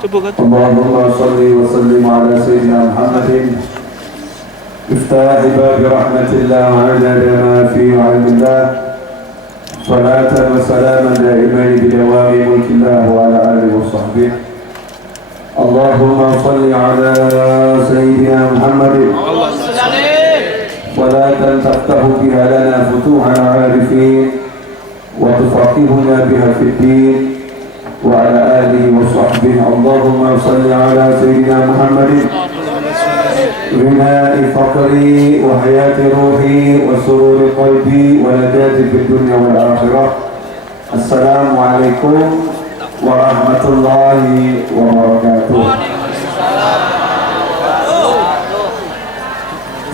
اللهم صل وسلم على سيدنا محمد افتح باب رحمة الله وعدد ما في علم الله صلاة وسلاما دائمين بدوام ملك الله وعلى آله وصحبه. اللهم صل على سيدنا محمد صلاة تفتح بها لنا فتوح العارفين وتفقهنا بها في الدين وعلى آله وصحبه. اللهم صل على سيدنا محمد غناء فقري وحياة روحي وسرور قلبي ونجاة في الدنيا والآخرة. السلام عليكم ورحمة الله وبركاته.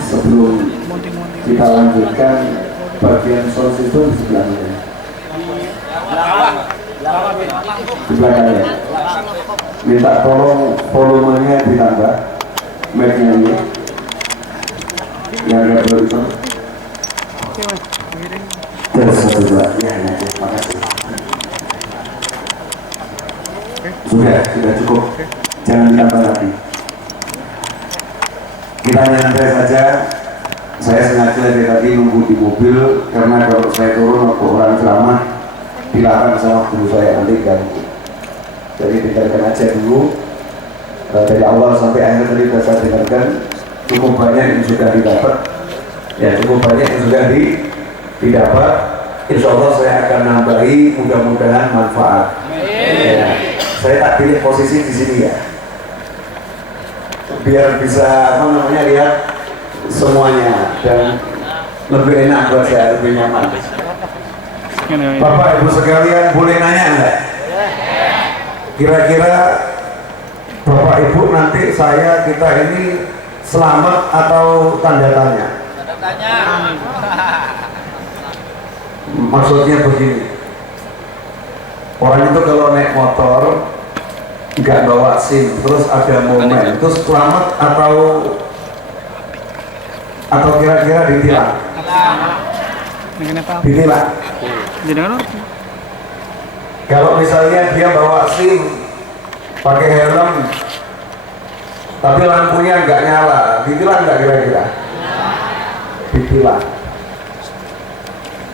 Sebelum kita lanjutkan bagian soal itu di sebelah mana? Di belakangnya. Minta tolong volumenya ditambah, mic-nya ini. Yang ada tulisan. Terus satu dua, ya, makasih. Sudah cukup. Jangan ditambah lagi. Kita nyantai saja. Saya sengaja dari tadi nunggu di mobil karena kalau saya turun waktu orang ceramah dilarang sama guru saya nanti ganggu. Jadi dengarkan aja dulu dari awal sampai akhir tadi sudah saya dengarkan. Cukup banyak yang sudah didapat, ya cukup banyak yang sudah didapat. Insya Allah saya akan nambahi, mudah-mudahan manfaat. Ya, saya tak pilih posisi di sini ya, biar bisa lihat semuanya dan lebih enak buat saya, lebih nyaman. Bapak Ibu sekalian, boleh nanya enggak? Kira-kira Bapak Ibu nanti kita ini selamat atau tanda tanya? Tanda tanya. Maksudnya begini, orang itu kalau naik motor nggak bawa SIM, terus ada momen, terus selamat atau kira-kira ditilang? Ditilang. Kalau misalnya dia bawa SIM, pakai helm, tapi lampunya nggak nyala, ditilang nggak kira-kira? Ditilang.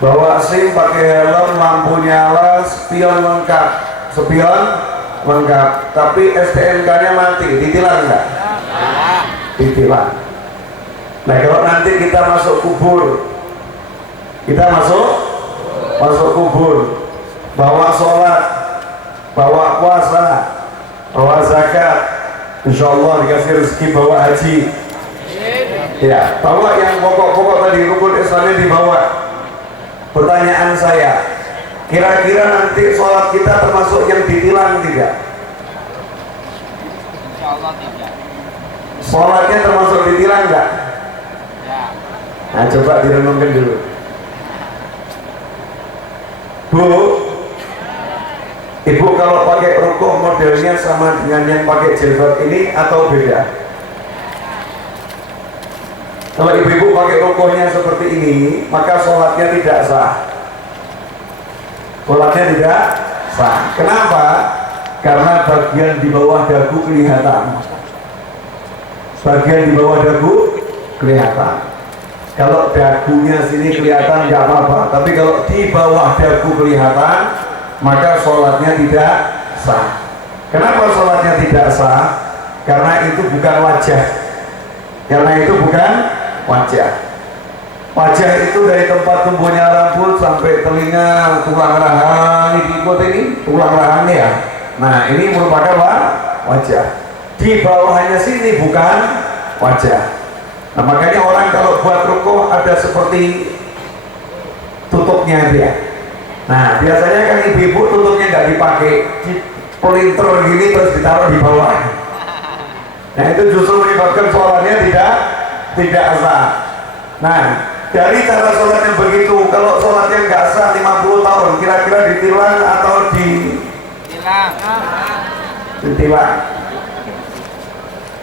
Bawa SIM, pakai helm, lampu nyala, spion lengkap, tapi STNK-nya mati, ditilang nggak? Ditilang. Nah kalau nanti kita masuk kubur, kubur, bawa sholat, bawa puasa, bawa zakat, insya Allah dikasih rezeki bawa haji, ya bawa yang pokok-pokok tadi, rukun Islamnya dibawa. Pertanyaan saya, kira-kira nanti sholat kita termasuk yang ditilang tidak? Insya Allah tidak. Sholatnya termasuk ditilang nggak? Nah coba direnungkan dulu. Bu, Ibu kalau pakai rukuh modelnya sama dengan yang pakai jilbab ini atau beda? Kalau ibu-ibu pakai rukuhnya seperti ini, maka sholatnya tidak sah. Sholatnya tidak sah. Kenapa? Karena bagian di bawah dagu kelihatan. Bagian di bawah dagu kelihatan. Kalau dagunya sini kelihatan nggak apa-apa, tapi kalau di bawah dagu kelihatan, maka sholatnya tidak sah. Kenapa sholatnya tidak sah? Karena itu bukan wajah. Wajah itu dari tempat tumbuhnya rambut sampai telinga, tulang rahang, tulang rahang ya. Nah ini merupakan wajah. Di bawahnya sini bukan wajah. Nah makanya orang kalau buat rukuh ada seperti tutupnya dia. Nah biasanya kan ibu-ibu tutupnya nggak dipakai, pelintir gini terus ditaruh di bawah. Nah itu justru menyebabkan sholatnya tidak sah. Nah dari cara sholatnya begitu, kalau sholatnya nggak sah 50 tahun, kira-kira ditilang atau ditilang?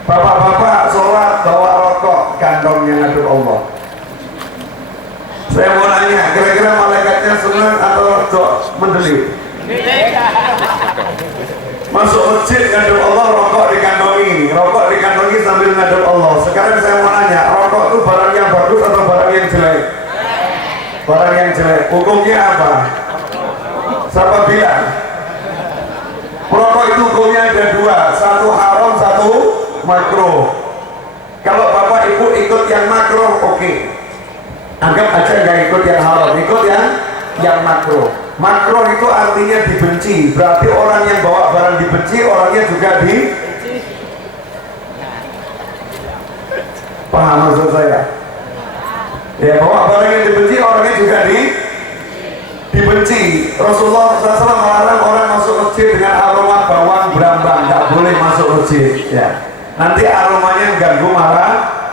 Bapak-bapak sholat bawa rokok, kantongnya ngaduk Allah. Saya mau nanya, kira-kira malaikatnya senang atau mendelik? Masuk masjid ngadep Allah, rokok dikantongi, rokok dikantongi sambil ngadep Allah. Sekarang saya mau nanya, rokok itu barang yang bagus atau barang yang jelek? Barang yang jelek. Hukumnya apa? Siapa bilang? Rokok itu hukumnya ada dua, satu haram, satu makro. Kalau bapak ibu ikut yang makro, oke. Anggap aja nggak ikut yang haram, ikut yang makro. Makro itu artinya dibenci, berarti orang yang bawa barang dibenci, orangnya juga paham maksud saya? Ya, bawa barang yang dibenci, orangnya juga dibenci. Rasulullah SAW melarang orang masuk masjid dengan aroma bawang berambang, nggak boleh masuk masjid. Ya, nanti aromanya ganggu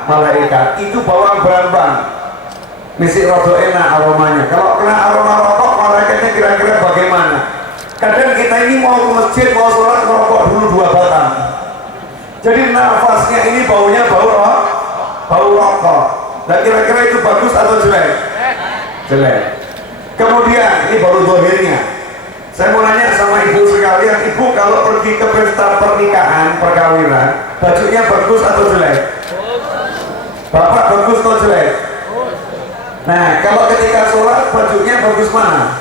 malaikat. Itu bawang berambang. Misi rodo enak aromanya. Kalau kena aroma rokok, malaikatnya kira-kira bagaimana? Kadang kita ini mau ke masjid, mau sholat, rokok dulu 2 batang. Jadi nafasnya ini baunya bau rokok. Dan kira-kira itu bagus atau jelek? Jelek. Kemudian ini baru dohirnya. Saya mau nanya sama ibu sekalian, ibu kalau pergi ke pesta pernikahan, perkawinan, bajunya bagus atau jelek? Bapak bagus atau jelek? Nah, kalau ketika sholat bajunya bagus mana?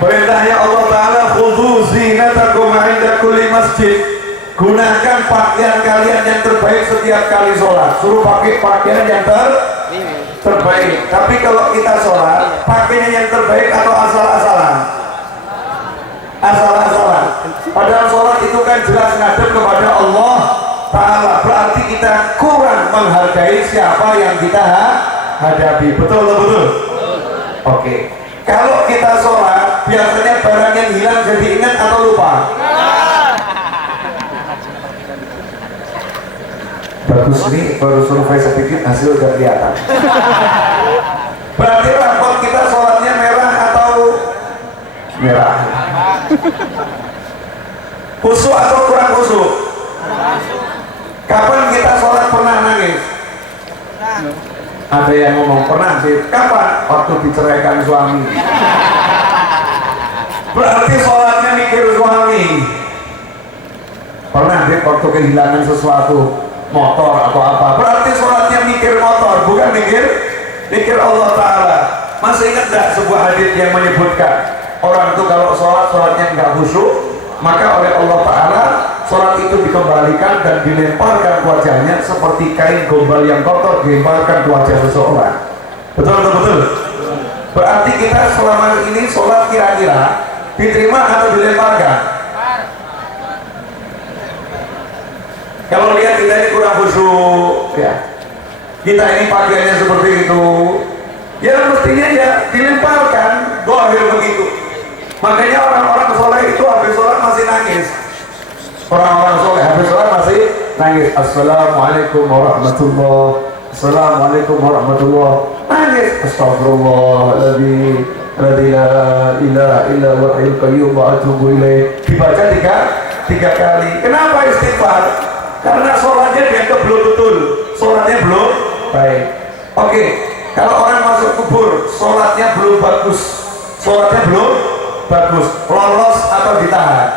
Perintahnya Allah Ta'ala, khudhu zinatakum 'inda kulli masjid. Gunakan pakaian kalian yang terbaik setiap kali sholat. Suruh pakai pakaian yang terbaik. Tapi kalau kita sholat, pakainya yang terbaik atau asal-asalan? Asal-asalan. Padahal sholat itu kan jelas ngadep kepada Allah Ta'ala, berarti kita kurang menghargai siapa yang kita hadapi. Betul betul. Oke. Kalau kita sholat, biasanya barang yang hilang jadi ingat atau lupa? Bagus nih, baru survei sedikit hasil udah kelihatan. Berarti rapot kita sholatnya merah atau merah? Khusyuk atau kurang khusyuk? Kapan kita sholat pernah nangis? Ada yang ngomong pernah sih. Kapan? Waktu diceraikan suami. Berarti sholatnya mikir suami. Pernah sih waktu kehilangan sesuatu, motor atau apa. Berarti sholatnya mikir motor, bukan mikir Allah Ta'ala. Masih ingat gak sebuah hadits yang menyebutkan orang itu kalau sholatnya nggak khusyuk, maka oleh Allah Ta'ala sholat itu dikembalikan dan dilemparkan ke wajahnya seperti kain gombal yang kotor dilemparkan ke wajah seseorang. Betul. Berarti kita selama ini sholat kira-kira diterima atau dilemparkan? Kalau lihat kita ini kurang khusyuk, ya. Kita ini pakaiannya seperti itu, ya mestinya ya dilemparkan, dohir begitu. Makanya orang-orang soleh itu habis sholat masih nangis. Orang-orang soleh habis sholat masih nangis. Assalamualaikum warahmatullah. Assalamualaikum warahmatullah. Nangis. Astagfirullahaladzim. La ilaha illa huwal hayyul qayyum wa atubu ilaih. Dibaca tiga kali. Kenapa istighfar? Karena sholatnya dianggap belum betul. Sholatnya belum baik. Oke. Kalau orang masuk kubur, sholatnya belum bagus. Sholatnya belum bagus. Lolos atau ditahan?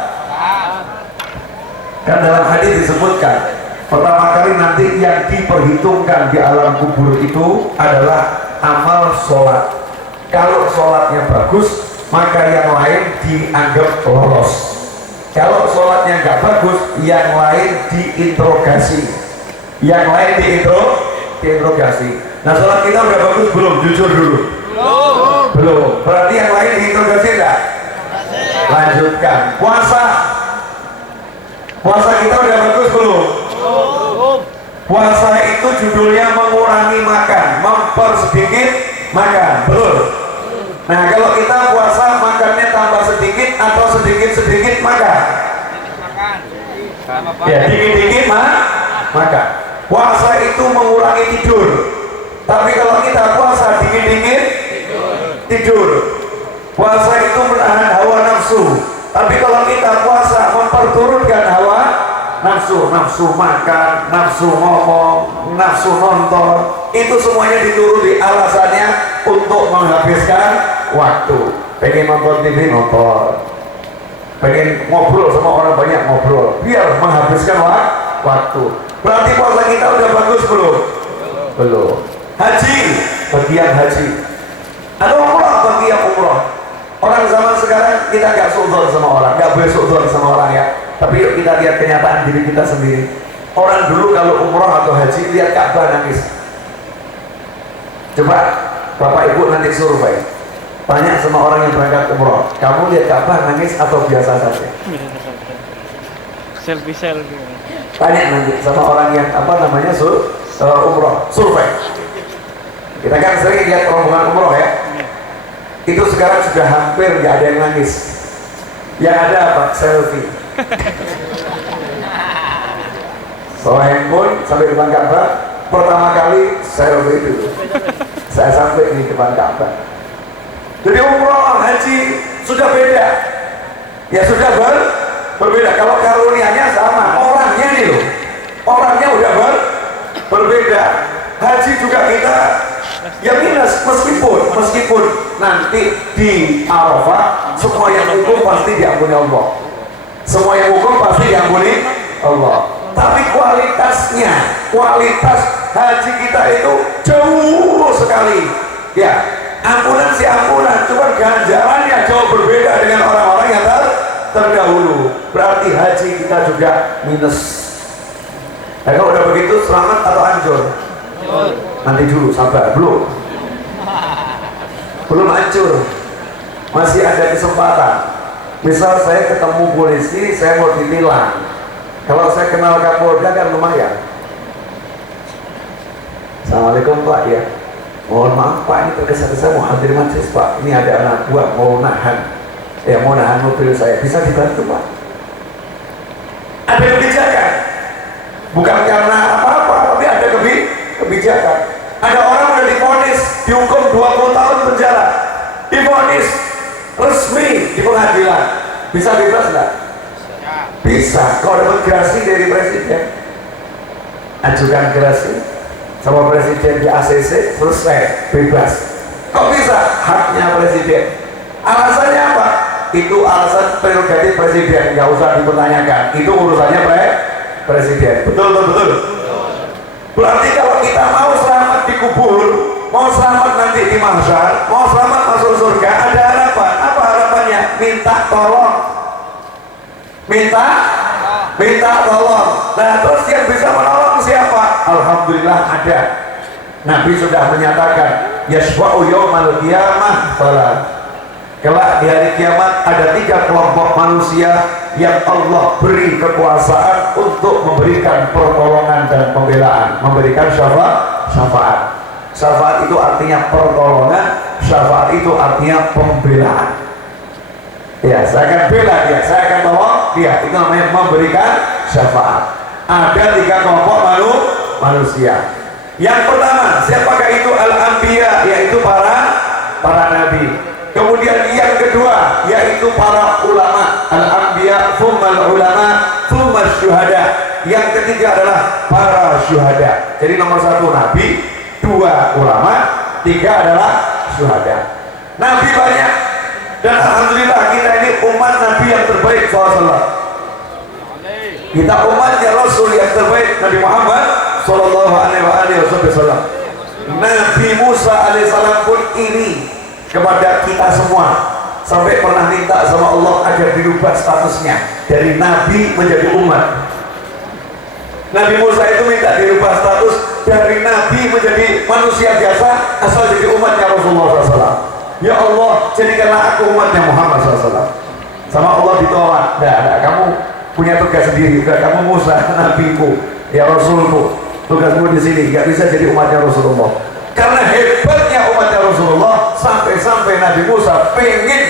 Kan dalam hadis disebutkan pertama kali nanti yang diperhitungkan di alam kubur itu adalah amal sholat. Kalau sholatnya bagus, maka yang lain dianggap lolos. Kalau sholatnya nggak bagus, yang lain diinterogasi. Yang lain diinterogasi. Nah, sholat kita udah bagus belum? Jujur dulu. Belum. Berarti yang lain diinterogasi enggak? Lanjutkan. Puasa kita udah bagus belum? Puasa itu judulnya mengurangi makan, mempersedikit makan, betul? Nah, kalau kita puasa makannya tambah sedikit atau sedikit-sedikit makan? Ya, dikit-dikit makan. Puasa itu mengurangi tidur. Tapi kalau kita puasa dikit-dikit tidur. Puasa itu menahan hawa nafsu. Tapi kalau kita puasa memperturutkan hawa nafsu makan, nafsu ngomong, nafsu nonton, itu semuanya dituruti, alasannya untuk menghabiskan waktu. pengen nonton TV nonton, pengen ngobrol sama orang banyak ngobrol, biar menghabiskan waktu. Berarti puasa kita udah bagus belum? Belum. Haji, bagian haji. Ada umroh, bagian umroh. Orang zaman sekarang kita gak suudzon sama orang, gak boleh suudzon sama orang ya. Tapi yuk kita lihat kenyataan diri kita sendiri. Orang dulu kalau umroh atau haji lihat Ka'bah nangis. Coba Bapak Ibu nanti survei, tanya sama orang yang berangkat umroh, kamu lihat Ka'bah nangis atau biasa saja? Selfie. Tanya nanti sama orang yang umroh, survei. Kita kan sering lihat rombongan umroh ya. Itu sekarang sudah hampir nggak ada yang nangis. Yang ada apa? Selfie. Bawa handphone sampai depan Ka'bah, pertama kali selfie dulu. Saya sampai di depan Ka'bah. Jadi umroh haji sudah beda. Ya sudah berbeda. Kalau karunianya sama, orangnya nih loh. Orangnya udah berbeda. Haji juga kita ya minus, meskipun nanti di Arafah semua yang hukum pasti diampuni Allah, semua yang hukum pasti diampuni Allah, tapi kualitas haji kita itu jauh sekali ya. Ampunan cuma ganjarannya jauh berbeda dengan orang-orang yang terdahulu. Berarti haji kita juga minus. Nah, kalau udah begitu selamat atau hancur? Nanti dulu, sabar, belum hancur, masih ada kesempatan. Misal saya ketemu polisi, saya mau ditilang, kalau saya kenal Kapolda kan lumayan. Assalamualaikum Pak, ya mohon maaf Pak, ini tergesa-gesa mau hadir majelis Pak, ini ada anak buah mau nahan mobil saya, bisa dibantu Pak? Ada kebijakan, bukan karena apa-apa, tapi ada kebijakan. Ada orang udah divonis dihukum 20 tahun penjara, divonis resmi di pengadilan, bisa bebas nggak? Bisa. Kalau dapat gerasi dari presiden, ajukan gerasi sama presiden di ACC, selesai, bebas. Kok bisa? Haknya presiden. Alasannya apa? Itu alasan prerogatif presiden, nggak usah dipertanyakan, itu urusannya presiden. Betul. Berarti kalau kita mau selamat di kubur, mau selamat nanti di mahsyar, mau selamat masuk surga, ada harapan. Apa harapannya? Minta tolong. Nah, terus yang bisa menolong siapa? Alhamdulillah ada. Nabi sudah menyatakan, yashfa'u yawmal qiyamah salat. Kelak di hari kiamat ada 3 kelompok manusia yang Allah beri kekuasaan untuk memberikan pertolongan dan pembelaan, memberikan syafaat. Syafaat itu artinya pertolongan, syafaat itu artinya pembelaan. Ya, saya akan bela dia, saya akan tolong dia, itu namanya memberikan syafaat. Ada 3 kelompok manusia. Yang pertama, siapakah itu? Al-Anbiya, yaitu para nabi. Kemudian yang kedua yaitu para ulama, al-anbiya, tsummal ulama, tsummal syuhada. Yang ketiga adalah para syuhada. Jadi nomor 1 nabi, 2 ulama, 3 adalah syuhada. Nabi banyak, dan alhamdulillah kita ini umat Nabi yang terbaik SAW. Kita umatnya Rasul yang terbaik, Nabi Muhammad SAW. Nabi Musa alaihissalam pun ini kepada kita semua, sampai pernah minta sama Allah agar dirubah statusnya dari nabi menjadi umat. Nabi Musa itu minta dirubah status dari nabi menjadi manusia biasa asal jadi umatnya Rasulullah SAW. Ya Allah, jadikanlah aku umatnya Muhammad SAW. Sama Allah ditolak. Nah, kamu punya tugas sendiri. Udah, kamu Musa, nabiku, ya Rasulku, tugasmu di sini, gak bisa jadi umatnya Rasulullah. Karena hebatnya umatnya Rasulullah, sampai Nabi Musa pengen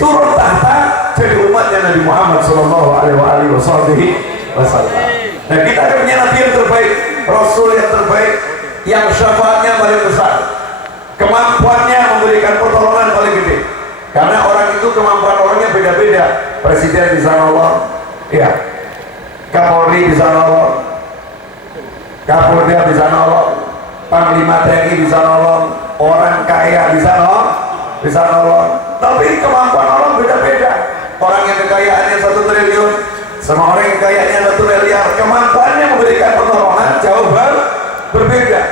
turun tahta jadi umatnya Nabi Muhammad SAW. Nah, kita akan punya Nabi yang terbaik, Rasul yang terbaik, yang syafaatnya paling besar, kemampuannya memberikan pertolongan paling gede. Karena orang itu kemampuan orangnya beda-beda. Presiden bisa nolong, ya, Kapolri bisa nolong, Kapolda bisa nolong, Panglima TNI bisa nolong, orang kaya bisa bisa nolong, tapi kemampuan nolong beda-beda. Orang yang kekayaannya 1 triliun sama orang yang kekayaannya 1 miliar, kemampuannya memberikan pertolongan jauh berbeda.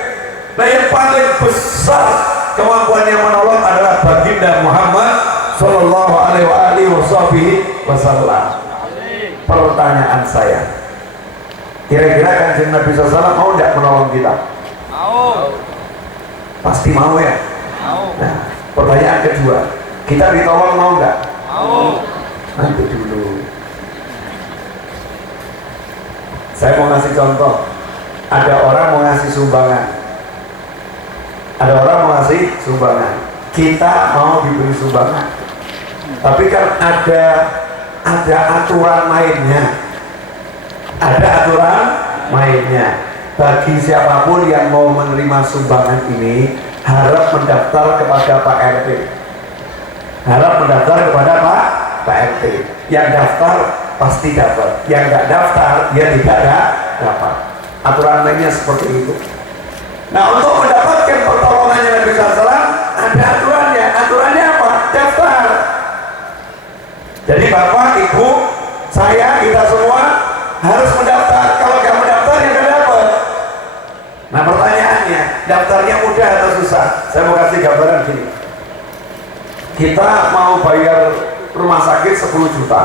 Nah, yang paling besar kemampuannya menolong adalah baginda Muhammad Sallallahu Alaihi Wasallam. Pertanyaan saya, kira-kira Kanjeng Nabi SAW mau tidak menolong kita? Mau. Pasti mau ya? Mau. Nah, pertanyaan kedua, kita ditolong mau nggak? Mau. Nanti dulu. Saya mau ngasih contoh. Ada orang mau ngasih sumbangan. Ada orang mau ngasih sumbangan. Kita mau diberi sumbangan. Tapi kan ada aturan mainnya. Ada aturan mainnya. Bagi siapapun yang mau menerima sumbangan ini, harap mendaftar kepada Pak RT. Harap mendaftar kepada Pak RT. Yang daftar pasti dapat. Yang nggak daftar dia tidak dapat. Aturan mainnya seperti itu. Nah, untuk mendapatkan pertolongannya Nabi SAW ada aturannya. Aturannya apa? Daftar. Jadi Bapak, Ibu, saya, kita semua harus mendaftar. Kalau nggak mendaftar ya nggak dapat. Nah, pertanyaannya, daftarnya mudah atau susah? Saya mau kasih gambaran gini. Kita mau bayar rumah sakit 10 juta.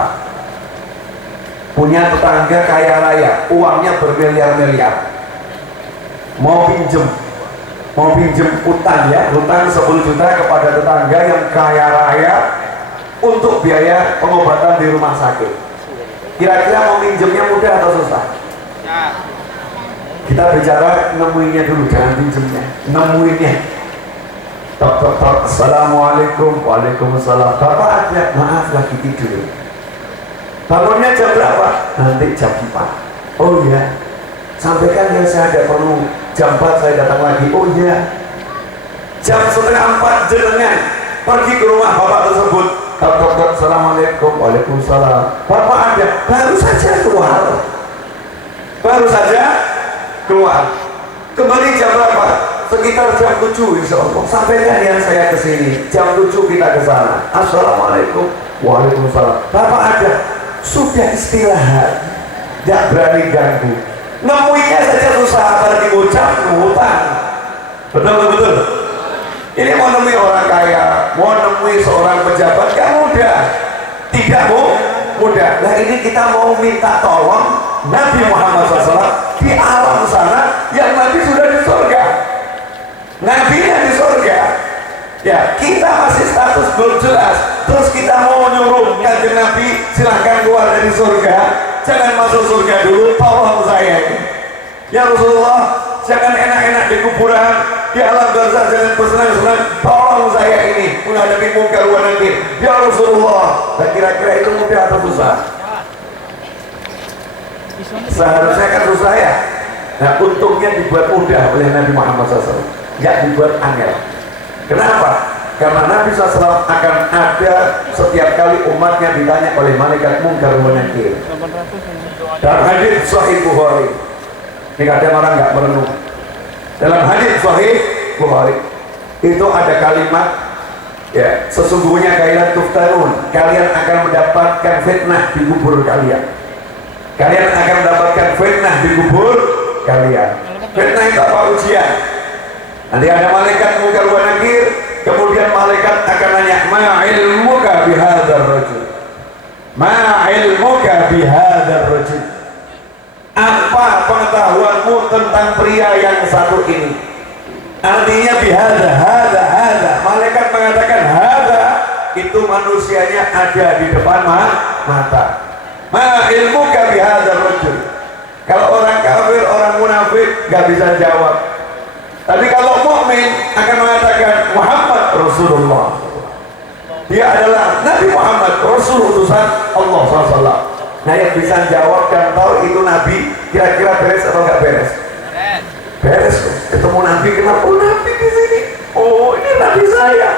Punya tetangga kaya raya, uangnya bermiliar-miliar. Mau pinjem utang ya, utang 10 juta kepada tetangga yang kaya raya untuk biaya pengobatan di rumah sakit. Kira-kira mau pinjemnya mudah atau susah? Ya. Kita bicara nemuinnya dulu, jangan pinjemnya, nemuinnya. Tok, assalamualaikum, waalaikumsalam. Bapak ada, maaf lagi tidur. Bangunnya jam berapa? Nanti jam 4. Oh iya, sampaikan ya saya ada perlu. Jam 4 saya datang lagi. Oh iya, jam setengah 4 jenengan pergi ke rumah bapak tersebut. Tok, assalamualaikum, waalaikumsalam. Bapak ada, baru saja keluar. Kembali jam berapa? Sekitar jam 7 insya Allah. Sampaikan ya saya ke sini. Jam 7 kita ke sana. Assalamualaikum, waalaikumsalam. Bapak ada, sudah istirahat, tidak berani ganggu. Nemuinya saja susah, apalagi ngucap ngutang. Betul. Ini mau nemui orang kaya, mau nemui seorang pejabat, gak mudah. Tidak mudah. Nah, ini kita mau minta tolong Nabi Muhammad SAW di alam sana, yang Nabi sudah di surga. Nabinya di surga. Ya, kita masih status belum jelas. Terus kita mau nyuruh Kanjeng Nabi silahkan keluar dari surga, jangan masuk surga dulu, tolong saya ini. Ya Rasulullah, jangan enak-enak di kuburan, di alam barzakh jangan bersenang-senang, tolong saya ini menghadapi munkar wa nakir. Ya Rasulullah. Dan kira-kira itu mudah atau susah? Seharusnya kan susah ya. Nah, untungnya dibuat mudah oleh Nabi Muhammad SAW, nggak dibuat angel. Kenapa? Karena Nabi SAW akan ada setiap kali umatnya ditanya oleh malaikat munkar wa nakir. Dalam hadis Sahih Bukhari, ini kadang orang nggak merenung. Dalam hadis Sahih Bukhari itu ada kalimat, ya, sesungguhnya kalian tuftarun, kalian akan mendapatkan fitnah di kubur kalian. Kalian akan mendapatkan fitnah di kubur kalian. Fitnah itu apa? Ujian. Nanti ada malaikat munkar wa nakir, kemudian malaikat akan nanya, ma ilmuka bihadzal rajul, ma ilmuka bihadzal rajul, apa pengetahuanmu tentang pria yang satu ini? Artinya bihadza, hadza. Malaikat mengatakan hadza, itu manusianya ada di depan mata. Ma ilmuka bihadzal rajul. Kalau orang kafir, orang munafik gak bisa jawab. Tapi kalau mukmin akan mengatakan Muhammad Rasulullah. Dia adalah Nabi Muhammad, Rasul utusan Allah SAW. Nah, yang bisa jawab dan tahu itu Nabi, kira-kira beres atau nggak beres? Beres. Ketemu Nabi, kenapa? Oh, Nabi di sini. Oh, ini Nabi saya.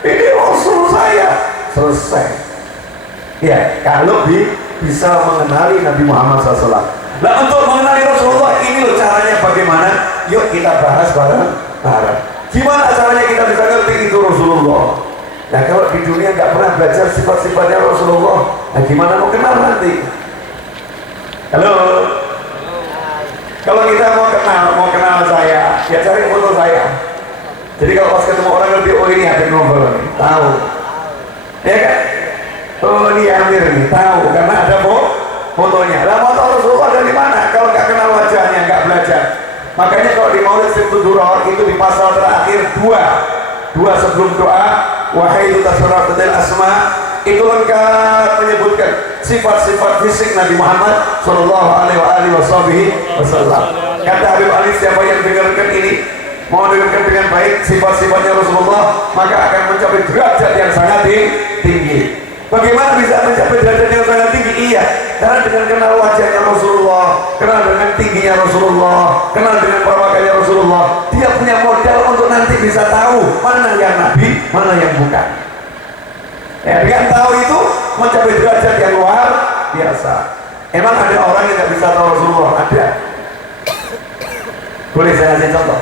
Ini Rasul saya. Selesai. Ya, kalau bisa mengenali Nabi Muhammad SAW. Nah, untuk mengenali Rasulullah ini loh caranya bagaimana? Yuk kita bahas bareng. Gimana caranya kita bisa ngerti itu Rasulullah? Nah kalau di dunia nggak pernah belajar sifat-sifatnya Rasulullah, nah gimana mau kenal nanti? Halo? Kalau kita mau kenal saya, ya cari foto saya. Jadi kalau pas ketemu orang ngerti, oh ini Habib Novel nih, tahu. Ya kan? Oh ini Amir nih, tahu karena ada fotonya. Lah foto Rasulullah dari mana? Kalau nggak kenal wajahnya, nggak belajar. Makanya kalau di Maulid Sibtu Duror itu di pasal terakhir dua sebelum doa, wahai duta syarafatil asma, itu lengkap menyebutkan sifat-sifat fisik Nabi Muhammad Sallallahu Alaihi Wasallam. Kata Habib Ali, siapa yang dengarkan ini mau dengarkan dengan baik sifat-sifatnya Rasulullah, maka akan mencapai derajat yang sangat tinggi. Bagaimana bisa mencapai derajat yang sangat tinggi? Iya, karena dengan kenal wajahnya Rasulullah, kenal dengan tingginya Rasulullah, kenal dengan perawakannya Rasulullah, dia punya modal untuk nanti bisa tahu mana yang Nabi, mana yang bukan. Ya, dengan tahu itu mencapai derajat yang luar biasa. Emang ada orang yang nggak bisa tahu Rasulullah? Ada. Boleh saya kasih contoh?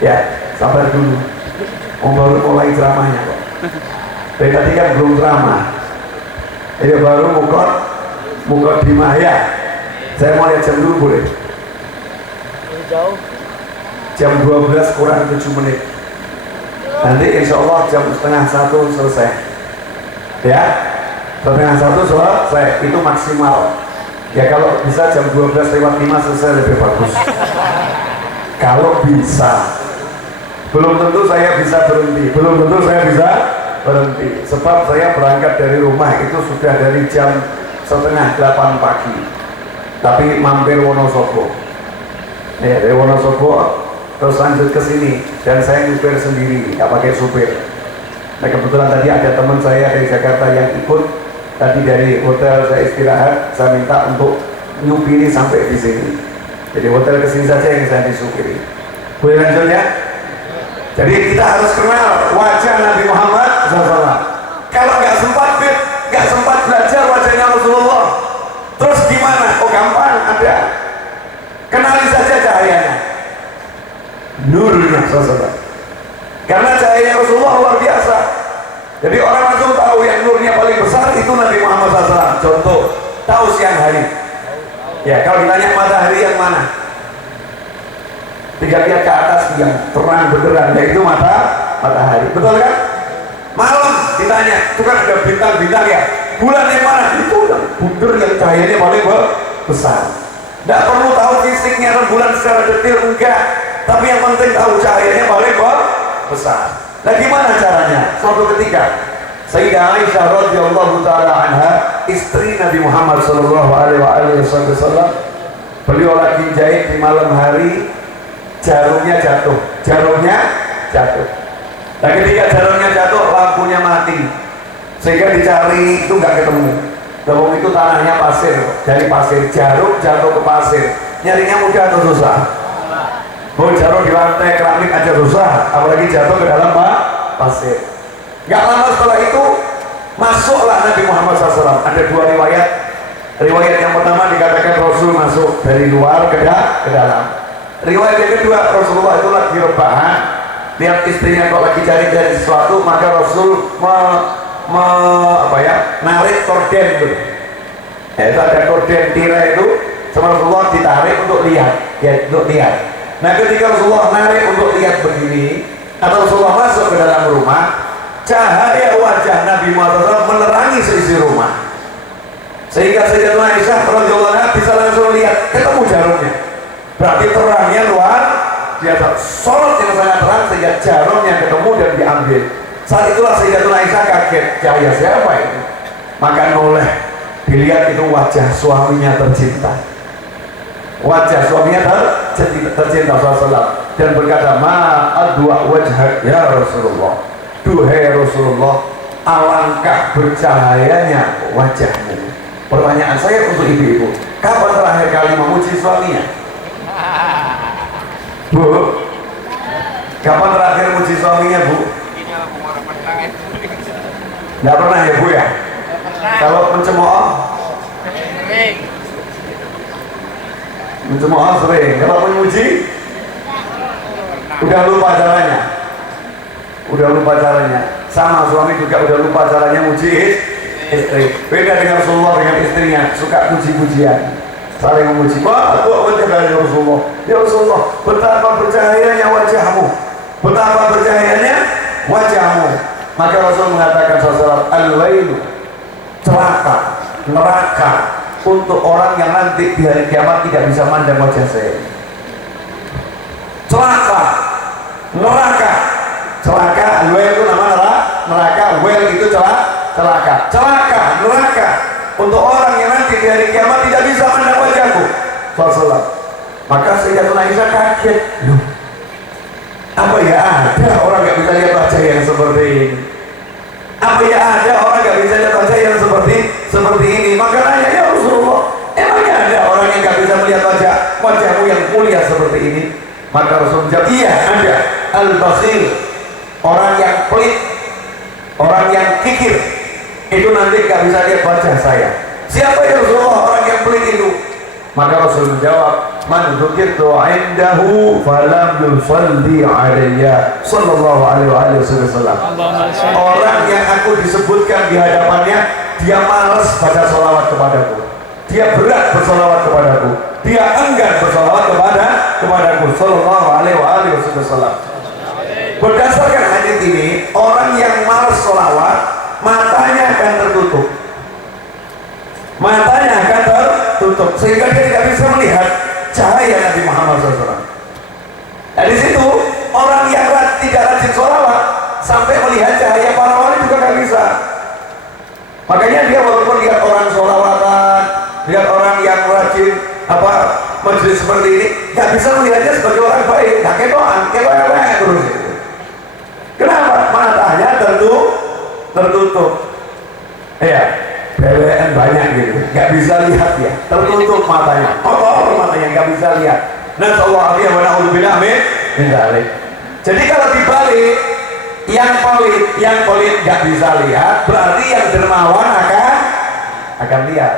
Ya, sabar dulu. Baru mulai ceramahnya kok. Dari tadi kan belum ceramah. Ini baru mukot di Maya. Saya mau lihat jam dulu boleh? Jauh. Jam 12 kurang 7 menit. Nanti insya Allah jam setengah 1 selesai. Ya, setengah 1 selesai. Itu maksimal. Ya kalau bisa jam 12 lewat 5 selesai lebih bagus. Kalau bisa. Belum tentu saya bisa berhenti. Belum tentu saya bisa berhenti. Sebab saya berangkat dari rumah itu sudah dari jam setengah 8 pagi. Tapi mampir Wonosobo. Ya, dari Wonosobo terus lanjut ke sini dan saya nyupir sendiri, nggak pakai supir. Nah kebetulan tadi ada teman saya dari Jakarta yang ikut. Tadi dari hotel saya istirahat, saya minta untuk nyupiri sampai di sini. Jadi hotel kesini saja yang saya disupiri. Boleh lanjut ya? Jadi kita harus kenal wajah Nabi Muhammad SAW. Kalau nggak sempat belajar wajahnya Rasulullah, terus gimana? Oh gampang, ada. Kenali saja cahayanya, nurnya SAW. Karena cahayanya Rasulullah luar biasa. Jadi orang langsung tahu yang nurnya paling besar itu Nabi Muhammad SAW. Contoh, tahu siang hari. Ya kalau ditanya matahari yang mana? 3 lihat ke atas yang terang benderang, yaitu matahari. Betul kan? Malam ditanya, itu kan ada bintang-bintang ya. Bulan yang mana? Itu bunder yang cahayanya paling besar. Tidak perlu tahu fisiknya rembulan secara detail, enggak. Tapi yang penting tahu cahayanya paling besar. Nah gimana caranya? Suatu ketika Sayyidah Aisyah radhiyallahu taala anha, istri Nabi Muhammad sallallahu alaihi wasallam, beliau lagi jahit di malam hari, jarumnya jatuh. Nah ketika jarumnya jatuh, lampunya mati, sehingga dicari itu nggak ketemu. Dalam itu tanahnya pasir, dari pasir jarum jatuh ke pasir, nyarinya mudah atau susah? Oh jarum di lantai keramik aja susah, apalagi jatuh ke dalam pasir. Gak lama setelah itu masuklah Nabi Muhammad SAW. Ada 2 riwayat. Riwayat yang pertama dikatakan Rasul masuk dari luar ke dalam. Riwayat yang kedua, Rasulullah itu lagi rebahan, lihat istrinya kok lagi cari-cari sesuatu, maka Rasul narik korden itu. Ya, itu ada korden tirai itu, sama Rasulullah ditarik untuk lihat, Nah ketika Rasulullah narik untuk lihat begini, atau Rasulullah masuk ke dalam rumah, cahaya wajah Nabi Muhammad SAW menerangi seisi rumah, sehingga Sayyidatuna Aisyah radhiyallahu anha bisa langsung lihat, ketemu jarumnya. Berarti terangnya luar biasa, sorot yang sangat terang sehingga jarumnya ketemu dan diambil. Saat itulah Sayyidatuna Aisyah kaget, cahaya siapa ini? Maka noleh dilihat, itu wajah suaminya tercinta. Wajah suaminya tercinta SAW, dan berkata, ma adwa wajhak ya Rasulullah, duhai Rasulullah, alangkah bercahayanya wajahmu. Pertanyaan saya untuk ibu-ibu, kapan terakhir kali memuji suaminya? Bu, kapan terakhir memuji suaminya, Bu? Nggak pernah ya, Bu ya? Kalau mencemooh? Mencemooh sering. Kalau memuji? Udah lupa caranya. Sama suami juga udah lupa caranya muji istri. Beda dengan Rasulullah dengan istrinya, suka puji-pujian, saling memuji. Wah, aku menjaga Rasulullah. Ya Rasulullah, betapa bercahayanya wajahmu, betapa bercahayanya wajahmu. Maka Rasul mengatakan SAW, al-wailu, celaka, neraka untuk orang yang nanti di hari kiamat tidak bisa mandang wajah saya. Celaka, neraka, celaka, al-wail itu nama neraka, wail itu celaka, neraka untuk orang yang nanti di hari kiamat tidak bisa mandang wajahku. SAW. Maka Sayyidatuna Aisyah kaget. Loh, apa ya ada orang gak bisa lihat wajah yang seperti ini? Apa ya ada orang gak bisa lihat wajah yang seperti ini? Maka nanya, ya Rasulullah, emangnya ada orang yang gak bisa melihat wajahmu yang mulia seperti ini? Maka Rasul menjawab, iya ada. Al-bakhil, orang yang pelit, orang yang kikir, itu nanti gak bisa lihat wajah saya. Siapa ya Rasulullah orang yang pelit itu? Maka Rasul menjawab, man dzukirtu indahu falam yusalli alayya sallallahu alaihi wasallam. Orang yang aku disebutkan di hadapannya, dia malas baca sholawat kepadaku, dia berat bersolawat kepadaku, dia enggan bersolawat kepadaku sallallahu alaihi wasallam. Berdasarkan hadis ini, orang yang malas sholawat, matanya akan tertutup, sehingga dia tidak bisa melihat cahaya Nabi Muhammad SAW. Nah, di situ orang yang tidak rajin sholawat sampai melihat cahaya para wali juga nggak bisa. Makanya dia walaupun lihat orang sholawatan, lihat orang yang rajin majelis seperti ini, nggak bisa melihatnya sebagai orang baik. Nah, ketoan terus. Kenapa? Matanya tertutup. Ya. BWN banyak gitu, nggak bisa lihat ya, tertutup matanya, kotor matanya, nggak bisa lihat. Nasallahu alaihi wa na'udzubillah min dzalik. Jadi kalau dibalik, yang pelit nggak bisa lihat, berarti yang dermawan akan lihat.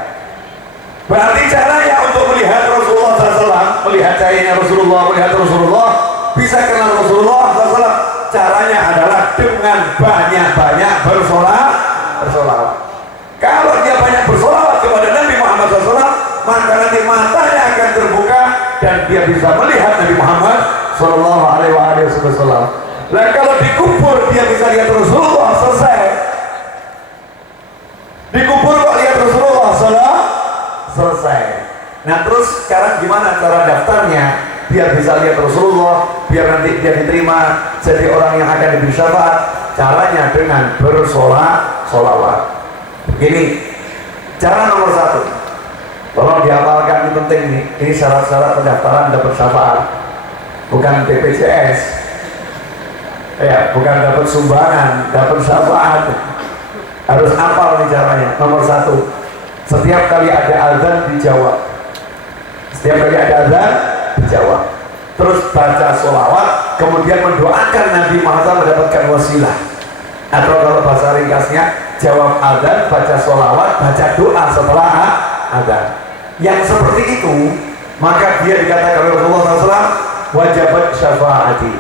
Berarti caranya untuk melihat Rasulullah SAW, melihat cahayanya Rasulullah, bisa kenal Rasulullah SAW, caranya adalah dengan banyak-banyak bersolawat. Kalau dia banyak bersolawat kepada Nabi Muhammad SAW, maka nanti matanya akan terbuka dan dia bisa melihat Nabi Muhammad SAW. Nah, kalau dikubur dia bisa lihat Rasulullah, selesai. Dikubur kok lihat Rasulullah selesai. Nah, terus sekarang gimana cara daftarnya biar bisa lihat Rasulullah, biar nanti dia diterima jadi orang yang akan diberi syafaat? Caranya dengan bersolawat. Ini cara nomor 1. Tolong dihafalkan, ini penting nih. Ini syarat-syarat pendaftaran dapat syafaat, bukan BPJS. Ya, bukan dapat sumbangan, dapat syafaat. Harus hafal nih caranya. Nomor 1, setiap kali ada azan dijawab. Terus baca sholawat, kemudian mendoakan Nabi Muhammad mendapatkan wasilah. Atau kalau bahasa ringkasnya, jawab adzan, baca sholawat, baca doa setelah adzan. Yang seperti itu, maka dia dikatakan oleh Rasulullah SAW, wajabat syafaati.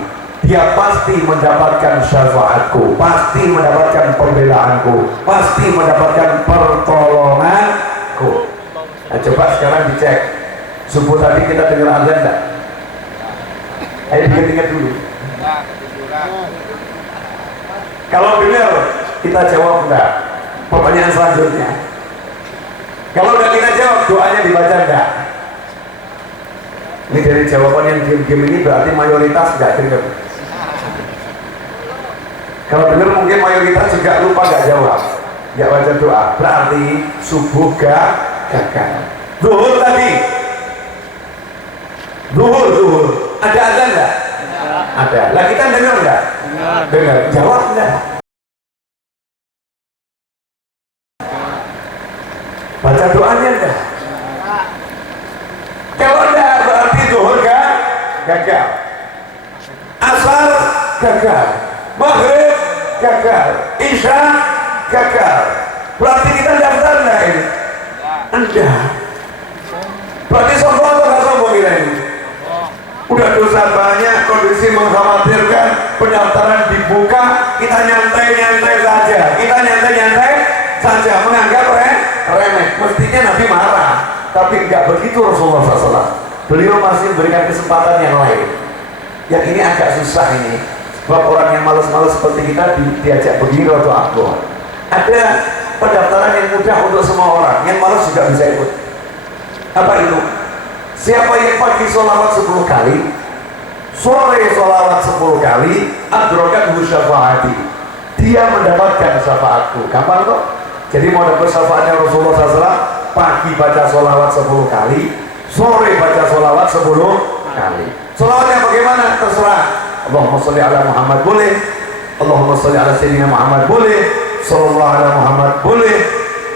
Dia pasti mendapatkan syafaatku, pasti mendapatkan pembelaanku, pasti mendapatkan pertolonganku. Nah, coba sekarang dicek. Subuh tadi kita dengar adzan enggak? Ayo diingat dulu. Kalau benar, kita jawab enggak. Pertanyaan selanjutnya, kalau enggak kita jawab, doanya dibaca enggak? Ini dari jawaban yang game-game ini berarti mayoritas enggak dengar. Kalau benar mungkin mayoritas juga lupa enggak jawab, enggak baca doa. Berarti subuh gagal. Zuhur tadi, zuhur ada azan enggak? Ada. Lah kita dengar enggak? Dengar. Jawab enggak? Baca doanya enggak? Kalau enggak berarti zuhur gagal, asar gagal, maghrib gagal, isya gagal. Berarti kita daftar enggak ini? Enggak. Berarti sombong atau enggak sombong kita ini? Udah dosa banyak, kondisi mengkhawatirkan, pendaftaran dibuka, kita nyantai-nyantai saja, menganggap remeh. Mestinya Nabi marah, tapi enggak begitu Rasulullah SAW. Beliau masih memberikan kesempatan yang lain. Yang ini agak susah ini, sebab orang yang malas-malas seperti kita diajak begini atau aku. Ada pendaftaran yang mudah untuk semua orang, yang malas juga bisa ikut. Apa itu? Siapa yang pagi sholawat 10 kali, sore sholawat 10 kali, adrokat syafaati, dia mendapatkan syafaatku. Gampang kok. Jadi mau dapat syafaatnya Rasulullah SAW, pagi baca sholawat 10 kali, sore baca sholawat 10 kali. Sholawatnya bagaimana? Terserah. Allahumma sholli ala Muhammad boleh, Allahumma sholli ala Sayyidina Muhammad boleh, Sallallahu ala Muhammad boleh,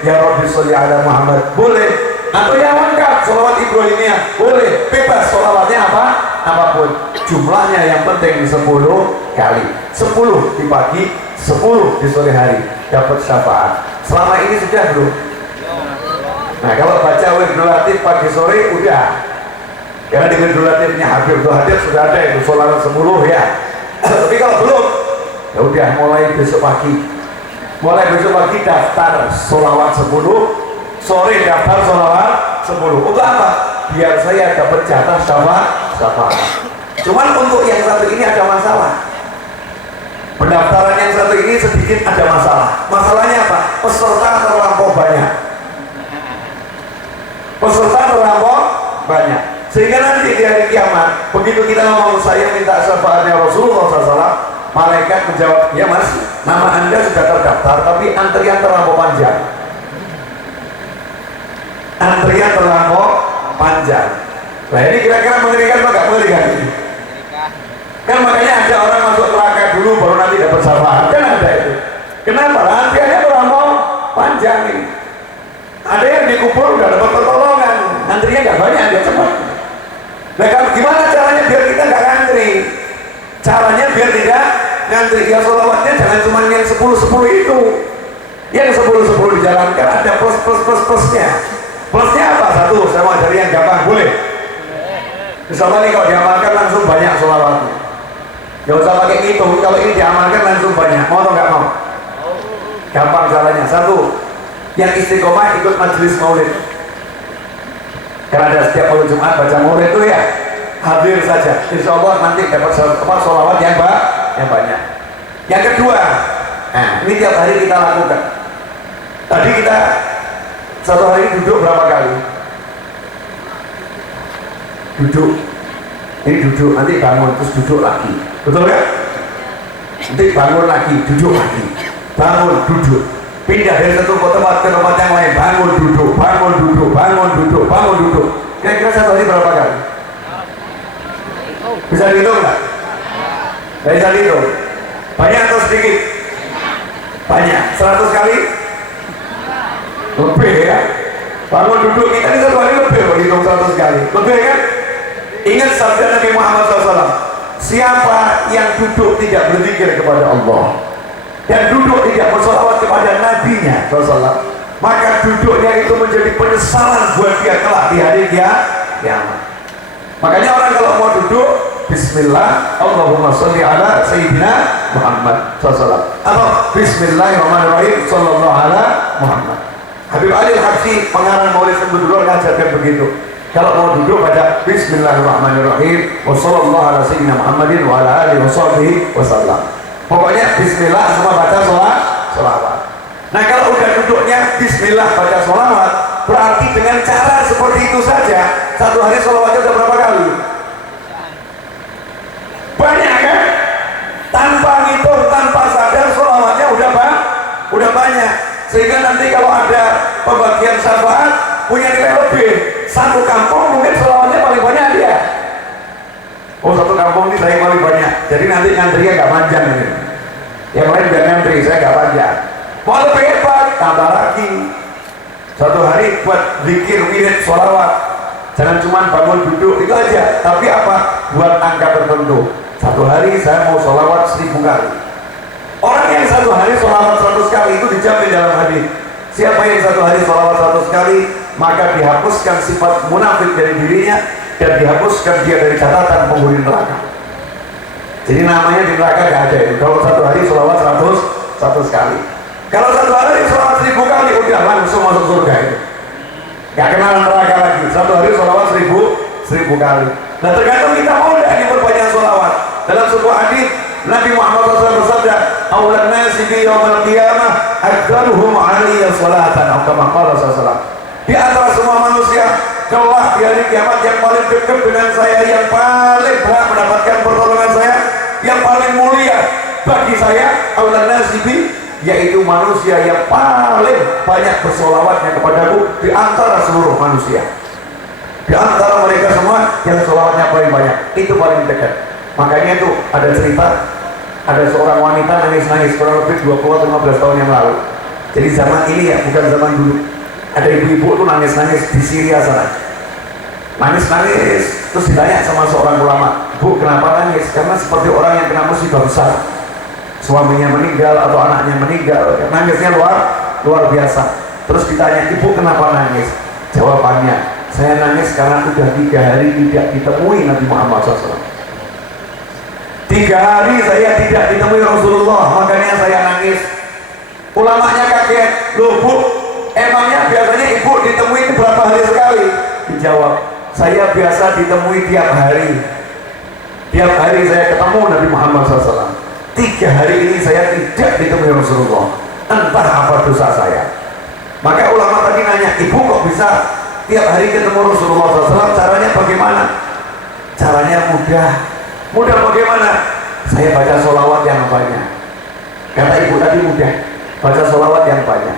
Ya Rabbi sholli ala Muhammad boleh, atau yang lengkap sholawat Ibrahimiyah boleh, bebas sholawatnya apapun, jumlahnya yang penting 10 kali, 10 di pagi, 10 di sore hari, dapat syafaat. Selama ini sudah belum? Nah kalau baca Wirdul Latif pagi sore udah, karena di Wirdul Latifnya Habib Hadir sudah ada itu sholawat 10 ya. Tapi kalau belum, ya udah mulai besok pagi daftar sholawat 10, sore daftar sholawat 10. Untuk apa? Biar saya dapat jatah syafaat. Cuman untuk yang satu ini ada masalah. Pendaftaran yang satu ini sedikit ada masalah. Masalahnya apa? Peserta terlampau banyak. Sehingga nanti di hari kiamat, begitu kita ngomong saya minta syafaatnya Rasulullah SAW, malaikat menjawab, ya mas, nama anda sudah terdaftar, tapi antrian terlampau panjang. Nah ini kira-kira mengerikan apa nggak mengerikan ini? Kan makanya ada orang masuk neraka dulu baru nanti dapat syafaat, kan ada itu. Kenapa? Antriannya terlampau panjang ini. Ada yang dikubur udah dapat pertolongan, antrinya nggak banyak, dia cepat. Nah gimana caranya biar kita nggak ngantri? Caranya biar tidak ngantri, ya sholawatnya jangan cuma yang 10 itu. Yang 10 dijalankan ada plusnya. Plusnya apa? Satu, saya mau cari yang gampang, boleh? Misalnya nih kalau diamalkan langsung banyak sholawatnya. Gak usah pakai ngitung, kalau ini diamalkan langsung banyak. Mau atau nggak mau? Gampang caranya. Satu, yang istiqomah ikut majelis maulid. Karena ada setiap malam Jumat baca maulid itu ya, hadir saja. Insya Allah nanti dapat sholawat yang banyak. Yang kedua, nah ini tiap hari kita lakukan. Tadi kita satu hari duduk berapa kali? Ini duduk, nanti bangun terus duduk lagi, betul kan? Nanti bangun lagi, duduk lagi, bangun duduk, pindah dari satu tempat ke tempat yang lain, bangun duduk. Kira-kira satu hari berapa kali? Bisa dihitung nggak? Nggak bisa dihitung. Banyak atau sedikit? Banyak. 100 kali? Lebih ya. Bangun duduk kita ini satu hari lebih hitung 100 kali. Lebih kan? Ingat sabda Nabi Muhammad SAW, siapa yang duduk tidak berzikir kepada Allah dan duduk tidak bersolawat kepada Nabi-Nya SAW, maka duduknya itu menjadi penyesalan buat dia kelak di hari kiamat. Makanya orang kalau mau duduk, Bismillah, Allahumma sholli ala Sayyidina Muhammad SAW, atau Bismillahirrahmanirrahim Sallallahu ala Muhammad. Habib Ali Al-Habsyi, pengarang Maulid Sembudulur, mengajarkan begitu. Kalau mau duduk pada Bismillahirrahmanirrahim Wassallallahu ala Sayyidina Muhammadin wa ala alihi wa sallam. Pokoknya Bismillah semua baca sholawat. Nah kalau udah duduknya Bismillah baca sholawat, berarti dengan cara seperti itu saja satu hari sholawatnya udah berapa kali? Banyak kan? Tanpa ngitung, tanpa sadar sholawatnya udah banyak. Sehingga nanti kalau ada pembagian syafaat punya nilai lebih. Satu kampung mungkin sholawatnya paling banyak dia. Oh satu kampung ini saya paling banyak, jadi nanti ngantrinya nggak panjang ini. Yang lain biar ngantri, saya nggak panjang. Mau lebih hebat, tambah lagi. Satu hari buat zikir, wirid, sholawat. Jangan cuma bangun duduk itu aja, tapi apa? Buat angka tertentu. Satu hari saya mau sholawat 1000 kali. Orang yang satu hari sholawat 100 kali itu dijamin dalam hadis. Siapa yang satu hari sholawat 100 kali, maka dihapuskan sifat munafik dari dirinya dan dihapuskan dia dari catatan penghuni neraka. Jadi namanya di neraka gak ada itu. Kalau satu hari sholawat 100 kali. Kalau satu hari sholawat 1000 kali udah langsung masuk surga itu. Gak kenal neraka lagi. Satu hari sholawat 1000 kali. Nah tergantung kita mau gak diperbanyak sholawat. Dalam sebuah hadis Nabi Muhammad SAW bersabda, "Awlan nasi bi yaumil qiyamah aktsharuhum 'alayya sholatan." Atau kama qala sallallahu. Di antara semua manusia kelak di hari kiamat yang paling dekat dengan saya, yang paling berhak mendapatkan pertolongan saya, yang paling mulia bagi saya, awlan nasi bi, yaitu manusia yang paling banyak bersolawatnya kepadaku di antara seluruh manusia. Di antara mereka semua yang solawatnya paling banyak, itu paling dekat. Makanya itu ada cerita, ada seorang wanita nangis-nangis kurang lebih 20 atau 15 tahun yang lalu. Jadi zaman ini ya, bukan zaman dulu. Ada ibu-ibu tuh nangis-nangis di Syria sana. Nangis-nangis, terus ditanya sama seorang ulama, "Bu, kenapa nangis?" Karena seperti orang yang kena musibah besar. Suaminya meninggal atau anaknya meninggal, nangisnya luar biasa. Terus ditanya, "Ibu kenapa nangis?" Jawabannya, "Saya nangis karena udah 3 hari tidak ditemui Nabi Muhammad SAW. 3 hari saya tidak ditemui Rasulullah, makanya saya nangis." Ulamanya kaget, "Loh Bu, emangnya biasanya ibu ditemui berapa hari sekali?" Dijawab, "Saya biasa ditemui tiap hari. Tiap hari saya ketemu Nabi Muhammad SAW. 3 hari ini saya tidak ditemui Rasulullah. Entah apa dosa saya." Maka ulama tadi nanya, "Ibu kok bisa tiap hari ketemu Rasulullah SAW? Caranya bagaimana?" Caranya mudah. Mudah bagaimana? Saya baca sholawat yang banyak. Kata ibu tadi mudah, baca sholawat yang banyak.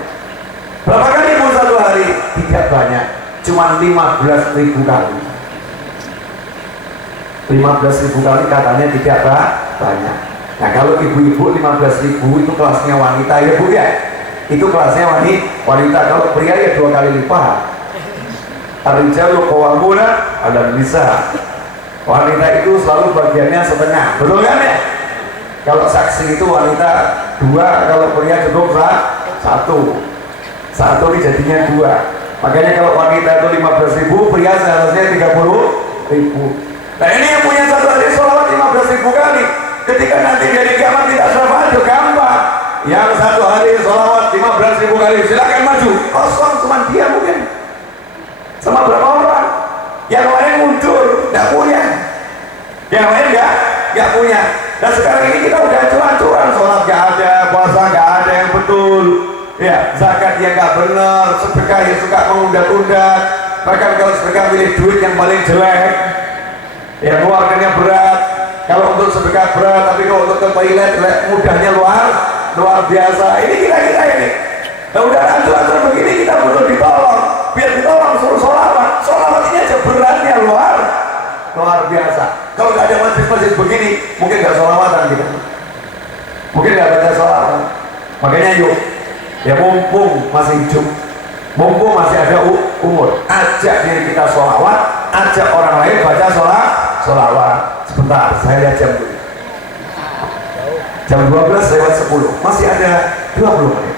Berapa kali ibu satu hari? Tidak banyak, cuma 15.000 kali. 15.000 kali katanya tidak banyak. Nah kalau ibu-ibu 15.000 itu kelasnya wanita ya Bu ya. Itu kelasnya wanita. Kalau pria ya 2 kali lipat. Ar-rijalu qawwamuna 'alan nisa. Wanita itu selalu bagiannya setengah, betul kan ya? Kalau saksi itu wanita 2, kalau pria cukup 1. 1 ini jadinya 2. Makanya kalau wanita itu 15.000, pria seharusnya 30.000. Nah ini yang punya satu hari sholawat 15.000 kali. Ketika nanti dari kiamat tidak syafaat, gampang. Yang satu hari sholawat 15.000 kali, silakan maju. Kosong cuma dia mungkin. Sama berapa orang? Yang lain muncul, tidak punya. Yang lain nggak punya. Dan sekarang ini kita udah hancur-hancuran, sholat nggak ada, puasa nggak ada yang betul, ya zakat yang nggak benar, sedekah yang suka mengundat-undat, bahkan kalau sedekah milih duit yang paling jelek, ya keluarganya berat. Kalau untuk sedekah berat, tapi kalau untuk ke toilet mudahnya luar biasa. Ini kita ini. Nah udah hancur-hancur begini, kita butuh ditolong. Biar ditolong suruh sholawat. Sholawat ini aja beratnya luar biasa. Kalau nggak ada masjid-masjid begini, mungkin nggak sholawatan kita. Mungkin nggak baca sholawat. Makanya yuk, ya mumpung masih hidup, mumpung masih ada umur, ajak diri kita sholawat, ajak orang lain baca sholawat. Sebentar, saya lihat jam dulu. Jam 12:10, masih ada 20 menit.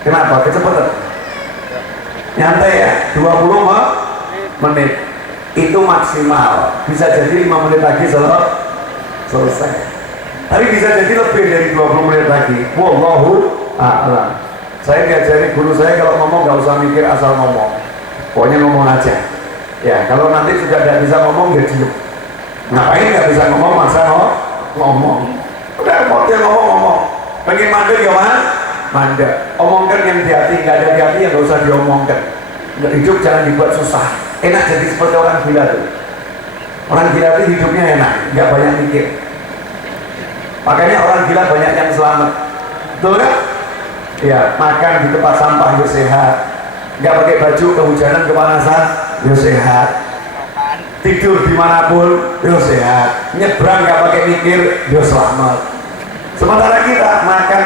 Kenapa? Kecepatan? Nyantai ya, 20 menit itu maksimal. Bisa jadi 5 menit lagi selesai. Tapi bisa jadi lebih dari 20 menit lagi. Wallahu a'lam. Saya diajari guru saya kalau ngomong gak usah mikir, asal ngomong. Pokoknya ngomong aja. Ya, kalau nanti sudah tidak bisa ngomong ya diem. Ngapain gak bisa ngomong, masa ngomong. Udah mau dia ngomong. Pengen mandek ya mandek. Omongkan yang di hati, nggak ada di hati yang nggak usah diomongkan. Hidup jangan dibuat susah. Enak jadi seperti orang gila tuh. Orang gila itu hidupnya enak, nggak banyak mikir. Makanya orang gila banyak yang selamat. Betul kan? Ya, makan di tempat sampah ya sehat. Nggak pakai baju kehujanan kepanasan ya sehat. Tidur dimanapun ya sehat. Nyebrang nggak pakai mikir ya selamat. Sementara kita makan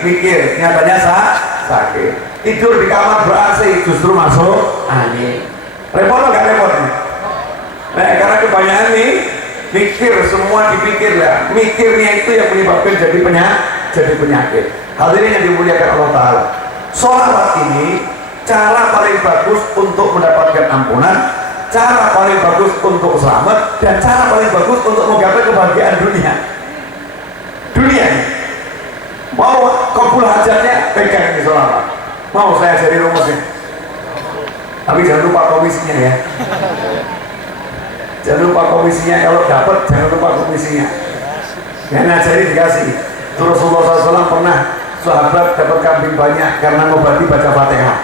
mikir, nyatanya sakit. Tidur di kamar ber-AC justru masuk angin. Repot nggak repot? Nah, karena kebanyakan mikir, semua dipikir ya. Mikirnya itu yang menyebabkan jadi penyakit. Hal ini yang dimuliakan Allah Ta'ala. Sholawat ini cara paling bagus untuk mendapatkan ampunan, cara paling bagus untuk selamat, dan cara paling bagus untuk menggapai kebahagiaan dunia. Dunia ini mau kabul hajatnya, pegang di sholawat. Mau saya jadi rumusnya, tapi jangan lupa komisinya ya. Jangan lupa komisinya, kalau dapat jangan lupa komisinya. Yang ngajari dikasih. Rasulullah SAW pernah sahabat dapat kambing banyak karena ngobati baca Fatihah.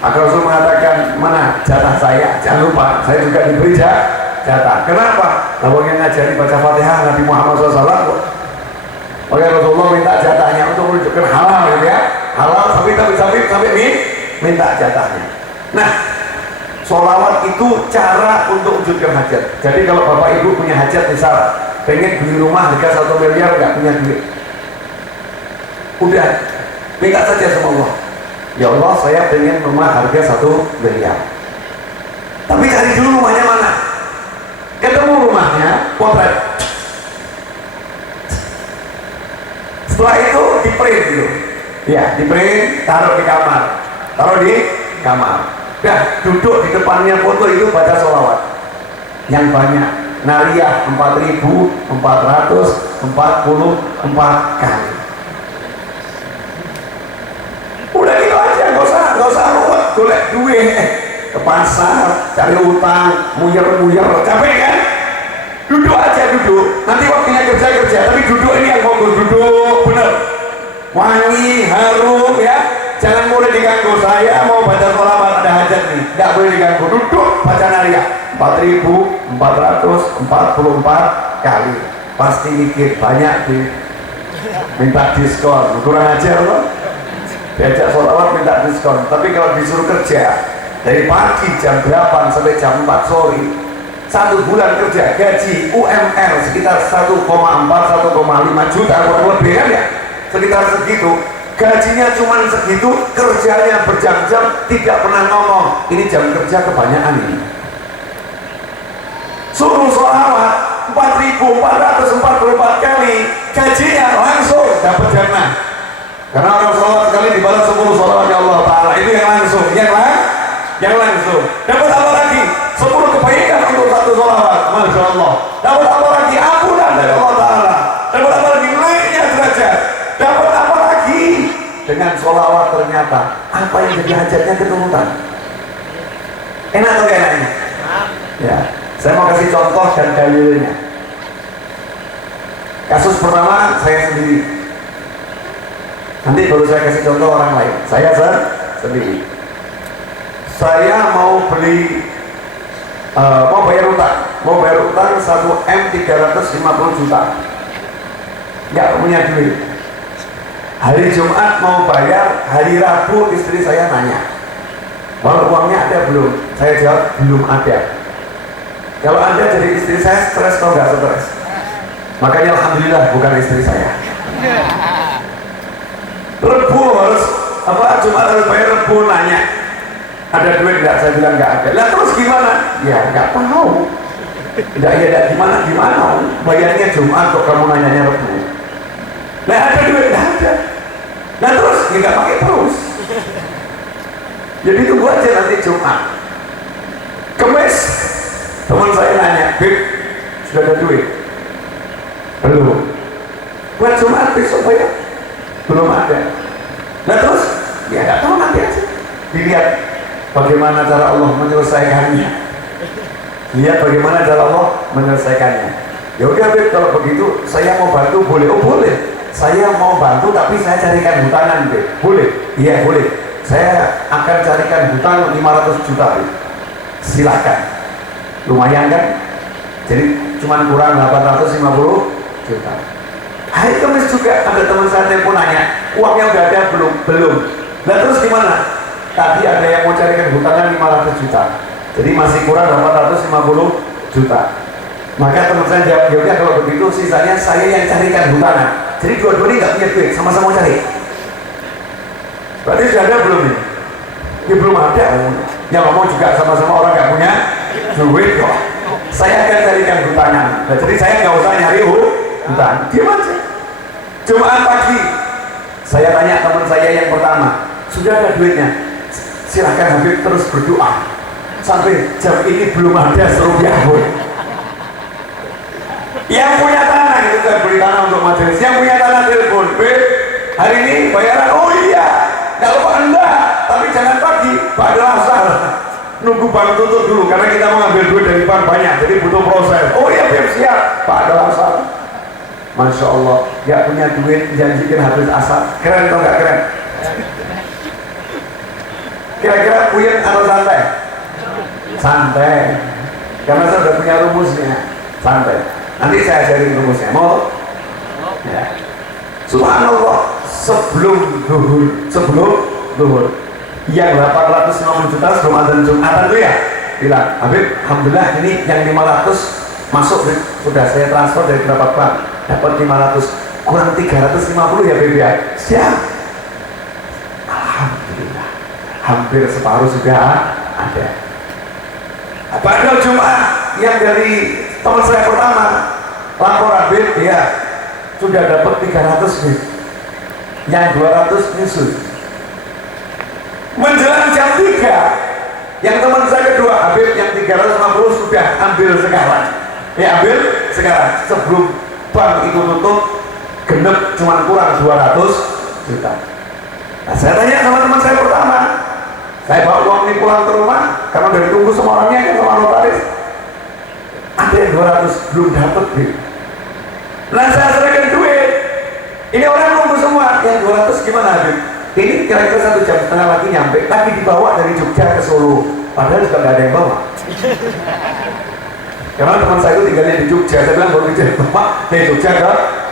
Maka Rasul mengatakan, mana jatah saya? Jangan lupa, saya juga diberi jatah. Kenapa? Kalau yang ngajari baca Fatihah Nabi Muhammad SAW, oleh Rasulullah minta jatahnya untuk menunjukkan halal gitu ya. Halal sampai minta jatahnya. Nah, sholawat itu cara untuk wujudkan hajat. Jadi kalau bapak ibu punya hajat, misal pengen beli rumah harga 1 miliar, nggak punya duit, udah minta saja sama Allah, ya Allah saya pengen rumah harga 1 miliar, tapi cari dulu rumahnya mana. Ketemu rumahnya, potret, setelah itu di print gitu ya, di print, taruh di kamar. Dah duduk di depannya foto itu, baca sholawat yang banyak, nariyah 4.444 kali. Udah gitu aja, nggak usah ruwet, golek duit ke pasar, cari utang, muyer, capek kan? Duduk aja, duduk. Nanti waktunya kerja, tapi duduk ini yang fokus, duduk bener, wangi, harum ya. Jangan mulai diganggu. Saya mau baca sholawat, ada hajat nih, nggak boleh diganggu. Duduk baca nariyah 4.444 kali. Pasti mikir banyak minta diskon, kurang ajar loh. Diajak sholawat minta diskon. Tapi kalau disuruh kerja dari pagi jam 8 sampai jam 4 sore, 1 bulan kerja, gaji UMR sekitar 1,4-1,5 juta kurang lebih kan ya, sekitar segitu. Gajinya cuma segitu, kerjanya berjam-jam, tidak pernah ngomong ini jam kerja kebanyakan ini. Suruh sholawat 4.444 kali, gajinya langsung dapat jannah. Karena orang sholawat sekali dibalas 10 sholawat ya Allah Ta'ala, itu yang langsung, yang langsung. Dapat apa lagi? 10 kebaikan untuk 1 sholawat, Masya Allah. Dapat apa lagi? Ampunan dari Allah Ta'ala. Dapat apa lagi? Naiknya derajat. Dapat apa lagi? Dengan sholawat ternyata apa yang jadi hajatnya keturunan. Enak atau gak enaknya? Ya, saya mau kasih contoh dan dalilnya. Kasus pertama saya sendiri, nanti baru saya kasih contoh orang lain. Saya sendiri. Saya mau beli, mau bayar utang 1M 350 juta, nggak punya duit. Hari Jumat mau bayar, hari Rabu istri saya nanya, kalau uangnya ada belum? Saya jawab belum ada. Kalau Anda jadi istri saya stres atau nggak stres? Makanya alhamdulillah bukan istri saya. Rebu harus Jumat harus bayar, Rebu nanya ada duit nggak? Saya bilang nggak ada. Lah terus gimana? Ya nggak tahu. Tidak gimana bayarnya Jumat kok kamu nanyanya Rebu. Nah ada duit nggak ada. Nah terus ya nggak pakai terus. Jadi tunggu aja nanti Jumat. Kemis teman saya nanya, Bib sudah ada duit? Belum. Buat Jumat besok bayar? Belum ada. Nah terus ya nggak tahu, nanti aja dilihat bagaimana cara Allah menyelesaikannya. Lihat bagaimana cara Allah menyelesaikannya. Ya udah Bib, kalau begitu saya mau bantu boleh? Oh boleh. Saya mau bantu tapi saya carikan hutanan Bib. Boleh? Iya boleh. Saya akan carikan hutang 500 juta Bib. Silakan. Lumayan kan? Jadi cuma kurang 850 juta. Hari Kamis juga ada teman saya telepon nanya, uangnya udah ada belum? Belum. Nah terus gimana? Tadi ada yang mau carikan hutangan 500 juta, jadi masih kurang 850 juta. Maka teman saya jawab, ya kalau begitu sisanya saya yang carikan hutangan. Jadi dua-dua ini nggak punya duit, sama-sama cari. Berarti sudah ada belum nih? Ya belum ada. Yang ngomong juga sama-sama orang nggak punya duit kok. Saya akan carikan hutangan. Nah, jadi saya nggak usah nyari hutan. Diam aja. Jumat pagi saya tanya teman saya yang pertama, sudah ada duitnya, silahkan Habib terus berdoa. Sampai jam ini belum ada serupiah pun. Yang punya tanah itu kan beli tanah untuk majelis. Yang punya tanah telepon, Beb, hari ini bayaran. Oh iya, nggak lupa Anda, tapi jangan pagi, pada asar. Nunggu bank tutup dulu karena kita mau ambil duit dari bank banyak, jadi butuh proses. Oh iya, Beb, siap, pada asar. Masya Allah, nggak punya duit janjikan habis asar. Keren atau nggak keren? Kira-kira puyeng atau santai? Santai, karena saya sudah punya rumusnya. Santai, nanti saya ajarin rumusnya. Mau? Ya. Subhanallah, sebelum duhur yang 850 juta sebelum azan Jumatan itu ya bilang, Habib, alhamdulillah ini yang 500 masuk, sudah saya transfer dari berapa bank, dapat 500, kurang 350 ya Habib ya. Siap. Alhamdulillah, hampir separuh sudah ada. Pada Jumat yang dari teman saya pertama lapor, Habib ya sudah dapat 300 Habib, yang 200 nyusul. Menjelang jam 3 yang teman saya kedua, Habib yang 350 sudah ambil sekarang ya, ambil sekarang sebelum bank itu tutup, genep cuma kurang 200 juta. Nah, saya tanya sama teman saya pertama, saya bawa uang ini pulang ke rumah karena udah ditunggu sama orangnya kan, sama notaris. Ada yang 200 belum dapat Habib. Nah, saya serahkan duit, ini orang nunggu semua, yang 200 gimana Habib? Ini kira-kira 1,5 jam lagi nyampe, lagi dibawa dari Jogja ke Solo, padahal juga nggak ada yang bawa. Karena teman saya itu tinggalnya di Jogja, saya bilang baru bawa dari Jogja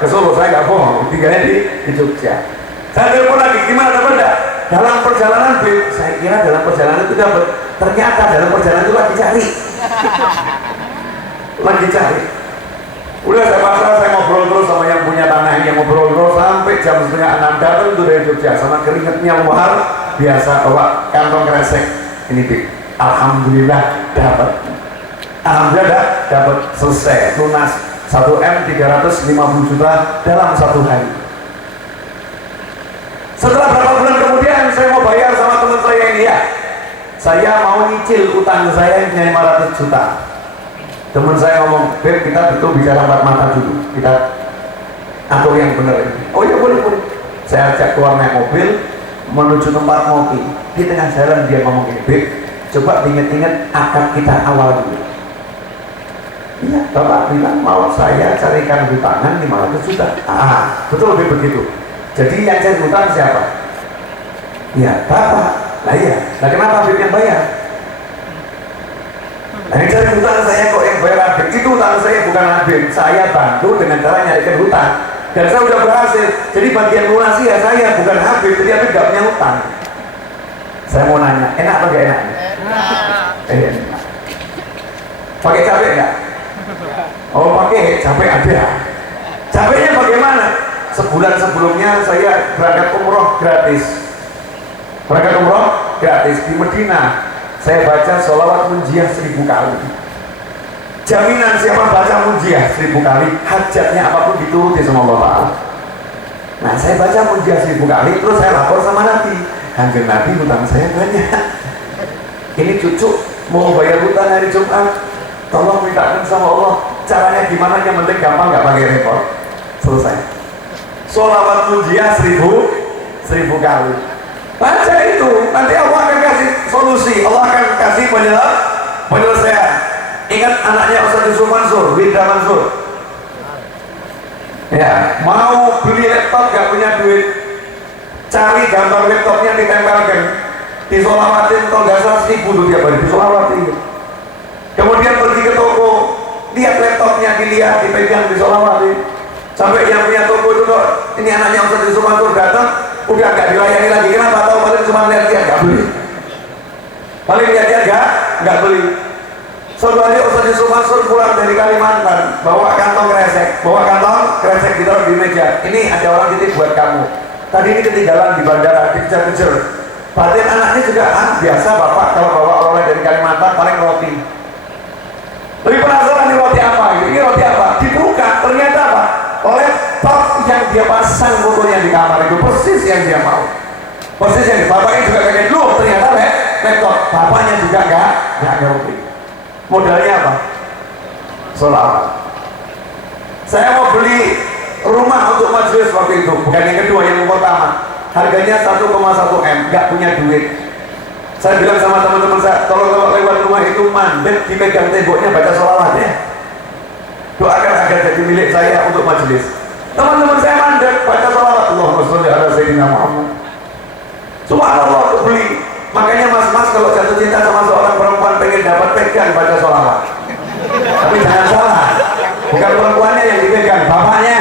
ke Solo, saya nggak bohong, tinggalnya di Jogja. Saya telepon lagi, gimana dapat enggak? Dalam perjalanan Beb, saya kira dalam perjalanan itu dapat, ternyata dalam perjalanan itu lagi cari. Lagi cari. Udah saya pasrah, saya ngobrol terus sama yang punya tanah, yang ngobrol terus sampai jam 5:30 datang itu dari Jogja sama keringetnya luar biasa, bawa kantong kresek. Ini Beb, alhamdulillah dapat. Alhamdulillah dapat, selesai lunas 1M 350 juta dalam 1 hari. Setelah berapa bulan kemudian saya mau bayar sama teman saya ini ya, saya mau nyicil utang saya yang 500 juta. Teman saya ngomong, Beb, kita betul bicara empat mata dulu, kita atur yang benar ini. Oh ya boleh. Saya ajak keluar naik mobil menuju tempat ngopi. Di tengah jalan dia ngomong gini, Beb, coba ingat-ingat akad kita awal dulu. Iya, Bapak bilang mau saya carikan hutangan 500 juta. Betul Beb, begitu. Jadi yang cari hutang siapa? Ya Bapak. Lah iya, nah kenapa Beb yang bayar? Nah, yang cari hutang saya kok yang bayar Habib, itu hutang saya bukan Habib, saya bantu dengan cara nyarikan hutang dan saya udah berhasil, jadi bagian lunasi ya saya, bukan Habib, jadi Habib gak punya hutang. Saya mau nanya, enak apa gak enak? Enak. Pakai cabai enggak? Oh pakai, cabai ada. Cabainya bagaimana? Sebulan sebelumnya saya berangkat umroh gratis, di Medina. Saya baca sholawat munjiah 1000 kali. Jaminan siapa baca munjiah 1000 kali, hajatnya apapun dituruti sama Allah Ta'ala. Nah, saya baca munjiah 1000 kali, terus saya lapor sama Nabi. Kanjeng Nabi, hutang saya banyak. Ini cucu mau bayar hutang hari Jumat, tolong mintakan sama Allah. Caranya gimana? Yang penting gampang, nggak pakai repot. Selesai. Sholawat munjiah 1000 kali. Baca itu, nanti Allah akan kasih solusi, Allah akan kasih penyelesaian. Ingat anaknya Ustaz Yusuf Mansur, Winda Mansur. Ya, mau beli laptop gak punya duit, cari gambar laptopnya ditempelkan, disolawatin, kalau gak salah 1000 tuh tiap hari, disolawatin. Kemudian pergi ke toko, lihat laptopnya, dilihat, dipegang, disolawatin. Sampai yang punya toko itu, ini anaknya Ustaz Yusuf Mansur datang, udah gak dilayani lagi. Kenapa? Tahu paling cuma lihat dia, gak beli. Paling lihat dia gak beli. Suatu hari Ustaz Yusuf Mansur pulang dari Kalimantan, bawa kantong kresek ditaruh di meja. Ini ada orang titip buat kamu. Tadi ini ketinggalan di bandara, dikejar-kejar. Batin anaknya juga, biasa bapak kalau bawa oleh dari Kalimantan paling roti. Lebih penasaran ini roti apa? Ini roti apa? Dibuka, ternyata apa? Laptop yang dia pasang fotonya di kamar itu persis yang dia mau. Persis yang bapaknya juga kaget, loh ternyata laptop bapaknya juga nggak ngerti. Modalnya apa? Sholawat. Saya mau beli rumah untuk majelis waktu itu, bukan yang kedua, yang pertama. Harganya 1,1 M, nggak punya duit. Saya bilang sama teman-teman saya, kalau lewat rumah itu mandek, dipegang temboknya, baca sholawat ya. Doakan agar jadi milik saya untuk majelis. Teman-teman saya mandek, baca sholawat. Allahumma sholli ala sayyidina Muhammad. Subhanallah, kebeli. Makanya mas-mas kalau jatuh cinta sama seorang perempuan pengen dapat pegang baca sholawat. Tapi jangan salah, bukan perempuannya yang dipegang, bapaknya.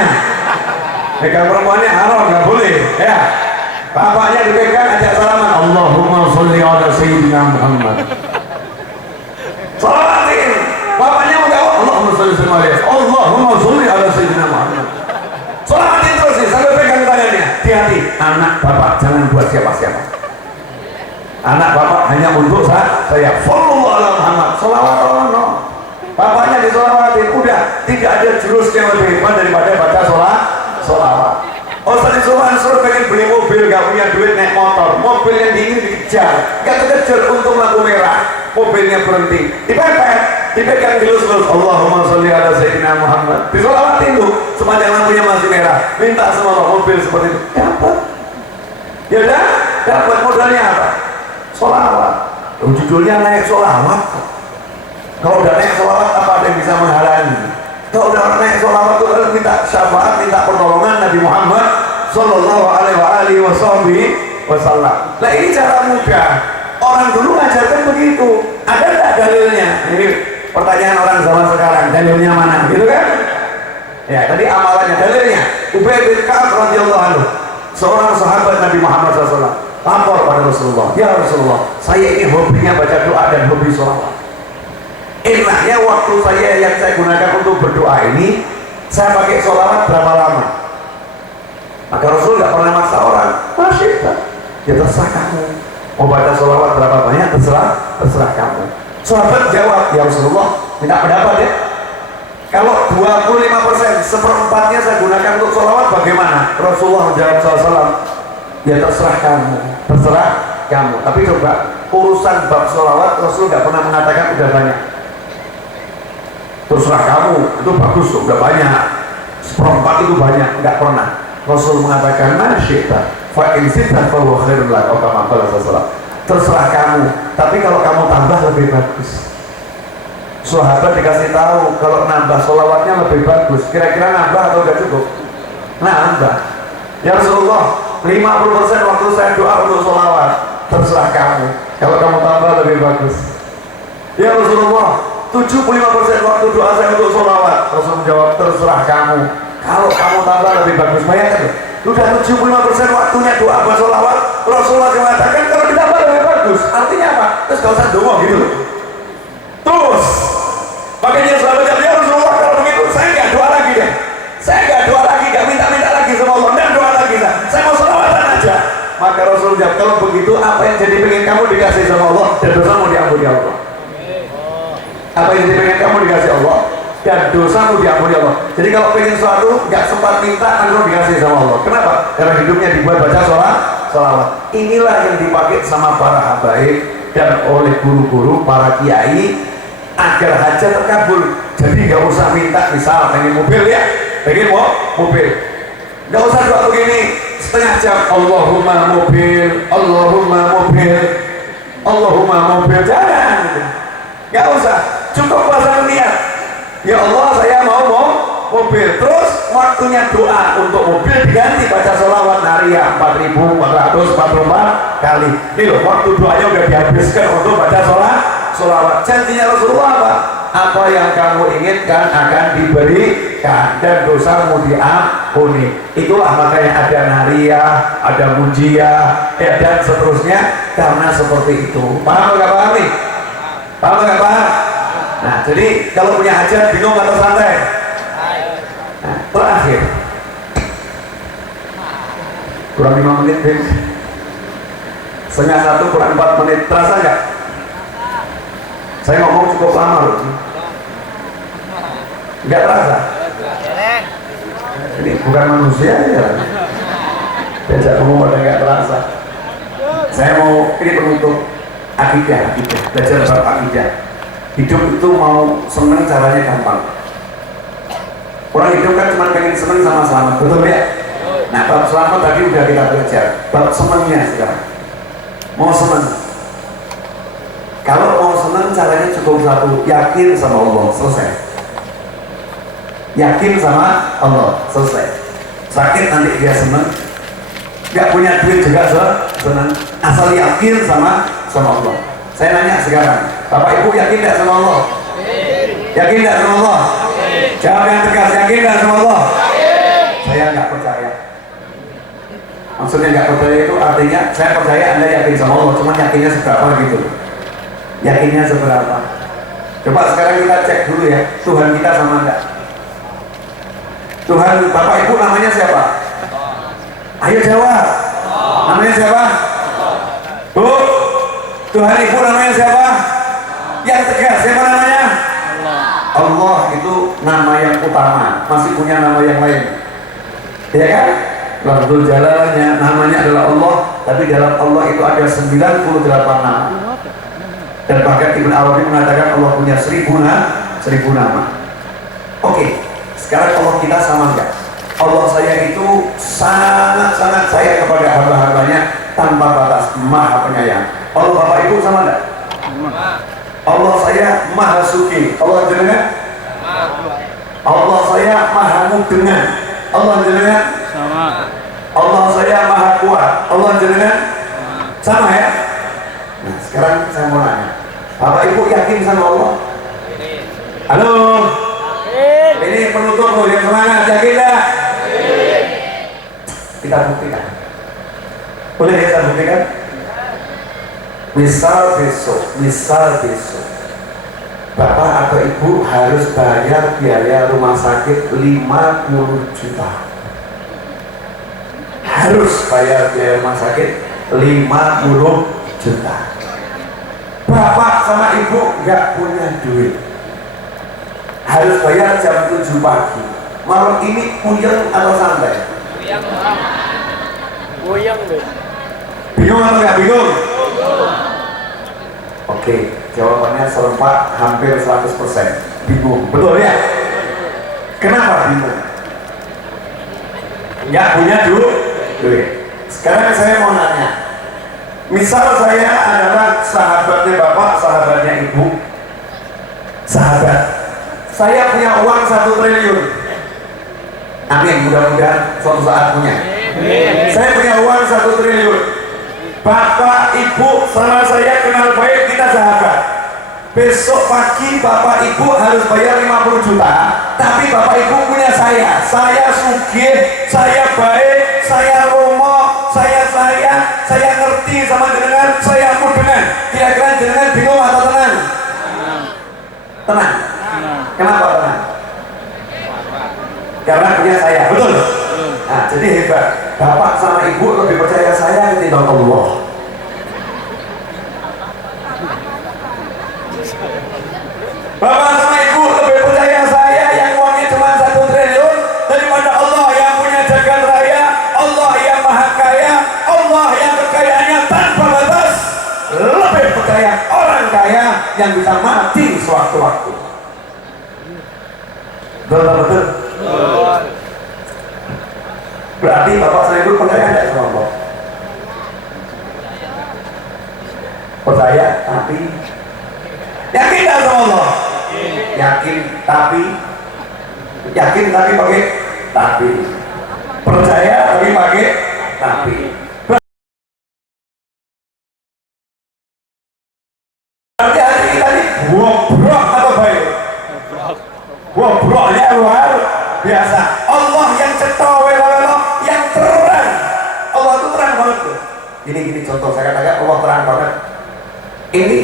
Pegang perempuannya haram, nggak boleh ya. Bapaknya dipegang, ajak salaman. Allahumma sholli ala sayyidina Muhammad. Sholawatin. Bapaknya mau jawab, Allahumma sholli ala Allahumma sholli ala sayyidina Muhammad. Sholawatin terus nih, sambil pegang tangannya. Hati-hati, anak bapak jangan buat siapa-siapa. Anak bapak hanya untuk saya. Follow ala Muhammad. Sholawat no. Bapaknya disolawatin, udah tidak ada jurus yang lebih hebat daripada baca sholawat. Ustaz Sulman suruh pengen beli mobil, gak punya duit naik motor, mobil yang diingin dikejar, gak kekejar untuk lampu merah, mobilnya berhenti, dipepet, dipegang dilus-lus, Allahumma sholli ala sayyidina Muhammad, disolawatin tuh, sepanjang lampunya masih merah, minta semua mobil seperti itu, dapat, ya dah, dapat. Modalnya apa? Sholawat. Judulnya naik sholawat. Kalau udah naik sholawat, apa ada yang bisa menghalangi? Kalau udah naik sholawat itu harus minta syafaat, minta pertolongan Nabi Muhammad Sallallahu Alaihi Wasallam. Nah ini cara mudah. Orang dulu ngajarkan begitu. Ada nggak dalilnya? Ini pertanyaan orang zaman sekarang. Dalilnya mana? Gitu kan? Ya tadi amalannya, dalilnya. Ubay bin Ka'ab radhiyallahu anhu, seorang sahabat Nabi Muhammad SAW, lapor pada Rasulullah. Ya Rasulullah, saya ini hobinya baca doa dan hobi sholawat. Enaknya waktu yang saya gunakan untuk berdoa ini, saya pakai sholawat berapa lama? Maka Rasul nggak pernah maksa orang. Masih, ya terserah kamu. Mau baca sholawat berapa banyak, terserah kamu. Sahabat jawab, ya Rasulullah, minta pendapat ya. Kalau 25%, seperempatnya saya gunakan untuk sholawat, bagaimana? Rasulullah menjawab SAW, ya terserah kamu. Tapi coba urusan bab sholawat, Rasul nggak pernah mengatakan udah banyak. Terserah kamu, itu bagus, udah banyak. Seperempat itu banyak, nggak pernah. Rasul mengatakan, masyita, fa'in sita fahuwa khairun lak, atau kama qala sallallahu. Terserah kamu, tapi kalau kamu tambah lebih bagus. Sahabat dikasih tahu kalau nambah sholawatnya lebih bagus. Kira-kira nambah atau udah cukup? Nambah. Ya Rasulullah, 50% waktu saya doa untuk sholawat, terserah kamu. Kalau kamu tambah lebih bagus. Ya Rasulullah, 75% waktu doa saya untuk sholawat, Rasul menjawab, terserah kamu. Kalau kamu tambah lebih bagus. Bayangkan, sudah 75% waktunya doa buat sholawat, Rasulullah mengatakan kalau ditambah lebih bagus. Artinya apa? Terus gak usah doa gitu. Terus makanya sahabat jawab, ya Rasulullah, kalau begitu saya gak doa lagi deh. Saya gak doa lagi, gak minta-minta lagi sama Allah, dan doa lagi saya mau sholawatan aja. Maka Rasul jawab, kalau begitu apa yang jadi pengen kamu dikasih sama Allah dan dosamu diampuni Allah. Apa yang jadi pengen kamu dikasih Allah dan dosamu diampuni Allah. Jadi kalau pengen sesuatu nggak sempat minta, langsung dikasih sama Allah. Kenapa? Karena hidupnya dibuat baca sholawat. Inilah yang dipakai sama para habaib dan oleh guru-guru, para kiai, agar hajat terkabul. Jadi nggak usah minta, misal pengen mobil ya, pengen mobil, nggak usah doa begini setengah jam, Allahumma mobil, Allahumma mobil, Allahumma mobil, jangan. Nggak usah, cukup pasang niat, ya Allah saya mau mobil. Terus waktunya doa untuk mobil diganti baca sholawat nariyah 4.444 kali. Ini loh, waktu doanya udah dihabiskan untuk baca sholawat. Janjinya Rasulullah apa? Apa yang kamu inginkan akan diberikan dan dosamu diampuni. Itulah makanya ada nariyah, ada munjiyah, dan seterusnya, karena seperti itu. Paham nggak paham nih? Paham nggak paham? Nah, jadi kalau punya hajat bingung atau santai? Nah, terakhir kurang 5 menit, setengah 1 kurang 4 menit, terasa nggak? Saya ngomong cukup lama loh. Nggak terasa? Ini bukan manusia ya. Diajak ngomong pada nggak terasa. Saya mau ini penutup akidah, belajar bab akidah. Hidup itu mau seneng caranya gampang. Orang hidup kan cuma pengen seneng sama selamat, betul ya? Nah, bab selamat tadi udah kita belajar. Bab senengnya sekarang. Mau seneng. Kalau mau seneng caranya cukup satu, yakin sama Allah, selesai. Yakin sama Allah, selesai. Sakit nanti dia seneng, nggak punya duit juga seneng, asal yakin sama Allah. Saya nanya sekarang, Bapak Ibu yakin nggak sama Allah? Yakin nggak sama Allah? Jawab yang tegas, yakin nggak sama Allah? Saya nggak percaya. Maksudnya nggak percaya itu artinya saya percaya Anda yakin sama Allah, cuma yakinnya seberapa gitu. Yakinnya seberapa? Coba sekarang kita cek dulu ya, Tuhan kita sama enggak? Tuhan, Bapak Ibu namanya siapa? Ayo jawab. Namanya siapa? Bu, Tuhan Ibu namanya siapa? Yang tegas, siapa namanya? Allah itu nama yang utama, masih punya nama yang lain. Ya kan? Lafzul Jalalanya namanya adalah Allah, tapi dalam Allah itu ada 98 nama. Dan bahkan Ibn Arabi mengatakan Allah punya 1000 nama. Oke, sekarang Allah kita sama enggak? Allah saya itu sangat-sangat sayang kepada hamba-hambanya tanpa batas, maha penyayang. Allah Bapak Ibu sama enggak? Allah saya maha suci. Allah jenengan? Allah saya maha mudengan. Allah jenengan? Sama. Allah saya maha kuat. Allah jenengan? Sama ya? Nah, sekarang saya mau nanya, Bapak Ibu yakin sama Allah? Halo? Ini penutup loh, yang semangat, yakin gak? Kita buktikan. Boleh ya kita buktikan? Misal besok Bapak atau Ibu harus bayar biaya rumah sakit 50 juta. Harus bayar biaya rumah sakit 50 juta. Bapak sama Ibu nggak punya duit, harus bayar jam 7 pagi. Malam ini puyeng atau santai? Goyang deh. Bingung atau nggak bingung? Oke, jawabannya serempak hampir 100%. Bingung, betul ya? Kenapa bingung? Nggak punya duit. Sekarang saya mau nanya, misal saya adalah sahabatnya Bapak, sahabatnya Ibu, sahabat. Saya punya uang 1 triliun. Amin, mudah-mudahan suatu saat punya. Saya punya uang 1 triliun. Bapak Ibu sama saya kenal baik, kita sahabat. Besok pagi Bapak Ibu harus bayar 50 juta, tapi Bapak Ibu punya saya sugih, saya baik, saya romo, saya ngerti sama jenengan, saya mudengan. Kira-kira jenengan bingung atau tenang? Tenang. Kenapa tenang? Karena punya saya, betul? Nah, jadi hebat. Bapak sama Ibu lebih percaya saya ketimbang Allah. Bapak sama Ibu lebih percaya saya yang uangnya cuma 1 triliun daripada Allah yang punya jagat raya, Allah yang maha kaya, Allah yang kekayaannya tanpa batas. Lebih percaya orang kaya yang bisa mati sewaktu-waktu. Betul? Berarti Bapak sama Ibu percaya tidak sama Allah? Percaya tapi yakin tidak sama Allah? Yakin tapi pakai tapi. Percaya tapi pakai tapi. Berarti hati kita ini bobrok atau baik? Bobroknya luar biasa. Allah yang cetowe yang terang. Allah itu terang banget tuh. Gini contoh saya katakan Allah terang banget. Ini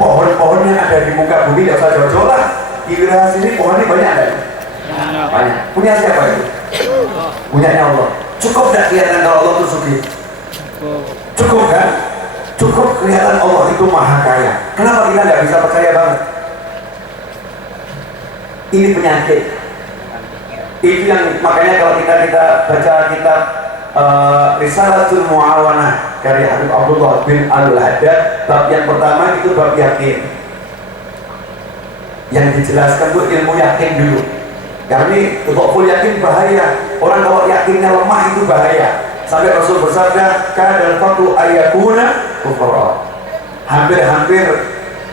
pohon-pohon yang ada di muka bumi tidak usah jauh-jauh lah. Di wilayah sini pohonnya banyak ada. Banyak. Punya siapa itu? Punyanya Allah. Cukup tidak kelihatan kalau Allah itu sugih? Cukup kan? Cukup kelihatan Allah itu maha kaya. Kenapa kita nggak bisa percaya banget? Ini penyakit. Itu yang makanya kalau kita baca kitab Risalatul Mu'awanah karya Habib Abdullah bin Al-Haddad. Bab yang pertama itu bab yakin. Yang dijelaskan itu ilmu yakin dulu. Karena ini untuk full yakin bahaya. Orang kalau yakinnya lemah itu bahaya. Sampai Rasul bersabda, kadal faqru ayyakuna kufra. Hampir-hampir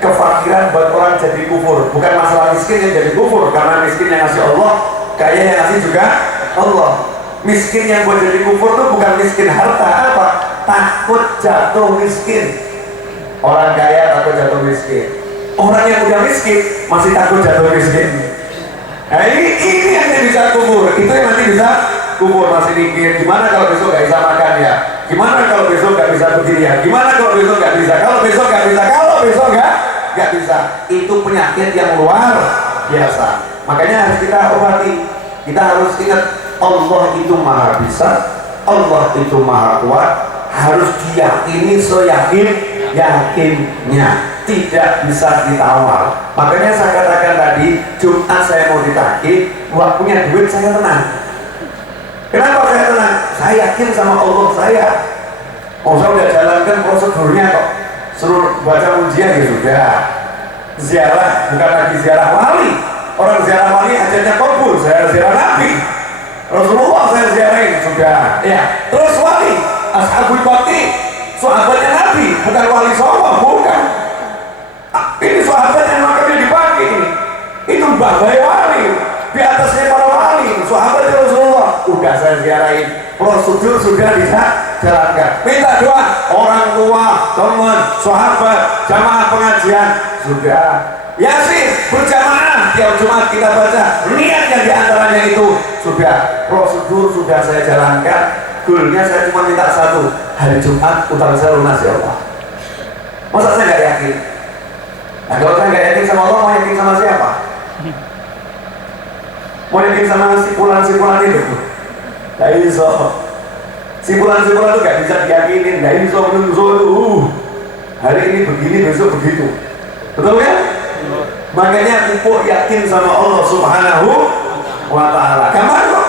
kefakiran buat orang jadi kufur. Bukan masalah miskin yang jadi kufur, karena miskin yang ngasih Allah, kaya yang ngasih juga Allah. Miskin yang buat jadi kufur itu bukan miskin harta, apa? Takut jatuh miskin. Orang kaya takut jatuh miskin. Orang yang udah miskin masih takut jatuh miskin. Nah ini yang bisa kufur. Itu yang nanti bisa kufur, masih mikir gimana kalau besok gak bisa makan ya, gimana kalau besok gak bisa begini ya, gimana kalau besok gak bisa, kalau besok gak bisa, kalau besok gak bisa. Itu penyakit yang luar biasa. Makanya harus kita obati. Kita harus ingat, Allah itu maha bisa, Allah itu maha kuat. Harus diyakini yakinnya, tidak bisa ditawar. Makanya saya katakan tadi, Jumat saya mau ditagih, waktunya duit saya tenang. Kenapa saya tenang? Saya yakin sama Allah saya. Oh, saya udah jalankan prosedurnya kok. Suruh baca ujian ya sudah. Ziarah bukan lagi ziarah wali. Orang ziarah wali ajarnya kabul. Saya ziarah Nabi. Rasulullah saya ziarahin sudah. Ya. Terus wali, Ashabul Baqi, sahabatnya Nabi, bukan wali Solo, bukan. Ini sahabatnya yang makamnya di Baqi ini. Itu bahaya wali. Di atasnya para wali, sahabat Rasulullah. Udah saya ziarahin, prosedur sudah bisa jalankan. Minta doa orang tua, teman, sahabat, jamaah pengajian sudah. Yasin berjamaah tiap Jumat kita baca. Niatnya diantaranya itu sudah, prosedur sudah saya jalankan. Goalnya saya cuma minta satu, hari Jumat utang saya lunas ya Allah. Masa saya nggak yakin? Nah kalau saya nggak yakin sama Allah, mau yakin sama siapa? Mau yakin sama sipulan-sipulan itu? Gak iso. Sipulan-sipulan itu gak bisa diyakinin. Gak iso itu hari ini begini, besok begitu. Betul ya? Makanya empuk yakin sama Allah Subhanahu wa ta'ala. Gampang kok?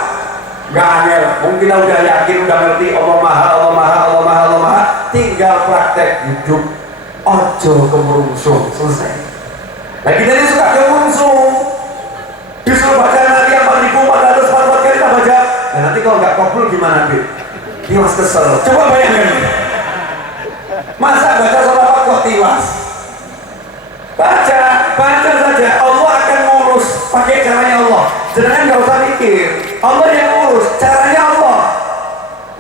Gak angel. Mungkin kita udah yakin, udah ngerti Allah maha, Allah maha, Allah maha, Allah maha. Tinggal praktek hidup. Ojo kemerungsung. Selesai. Nah kita ini suka kemerungsung. Disuruh baca nanti 4.444 kali kita baca. Nah nanti kalau nggak kabul gimana Bib? Tiwas kesel. Coba bayangkan. Masa baca sholawat kok tiwas? Baca saja. Allah akan ngurus pakai caranya Allah. Jangan nggak usah mikir. Allah yang ngurus, caranya Allah.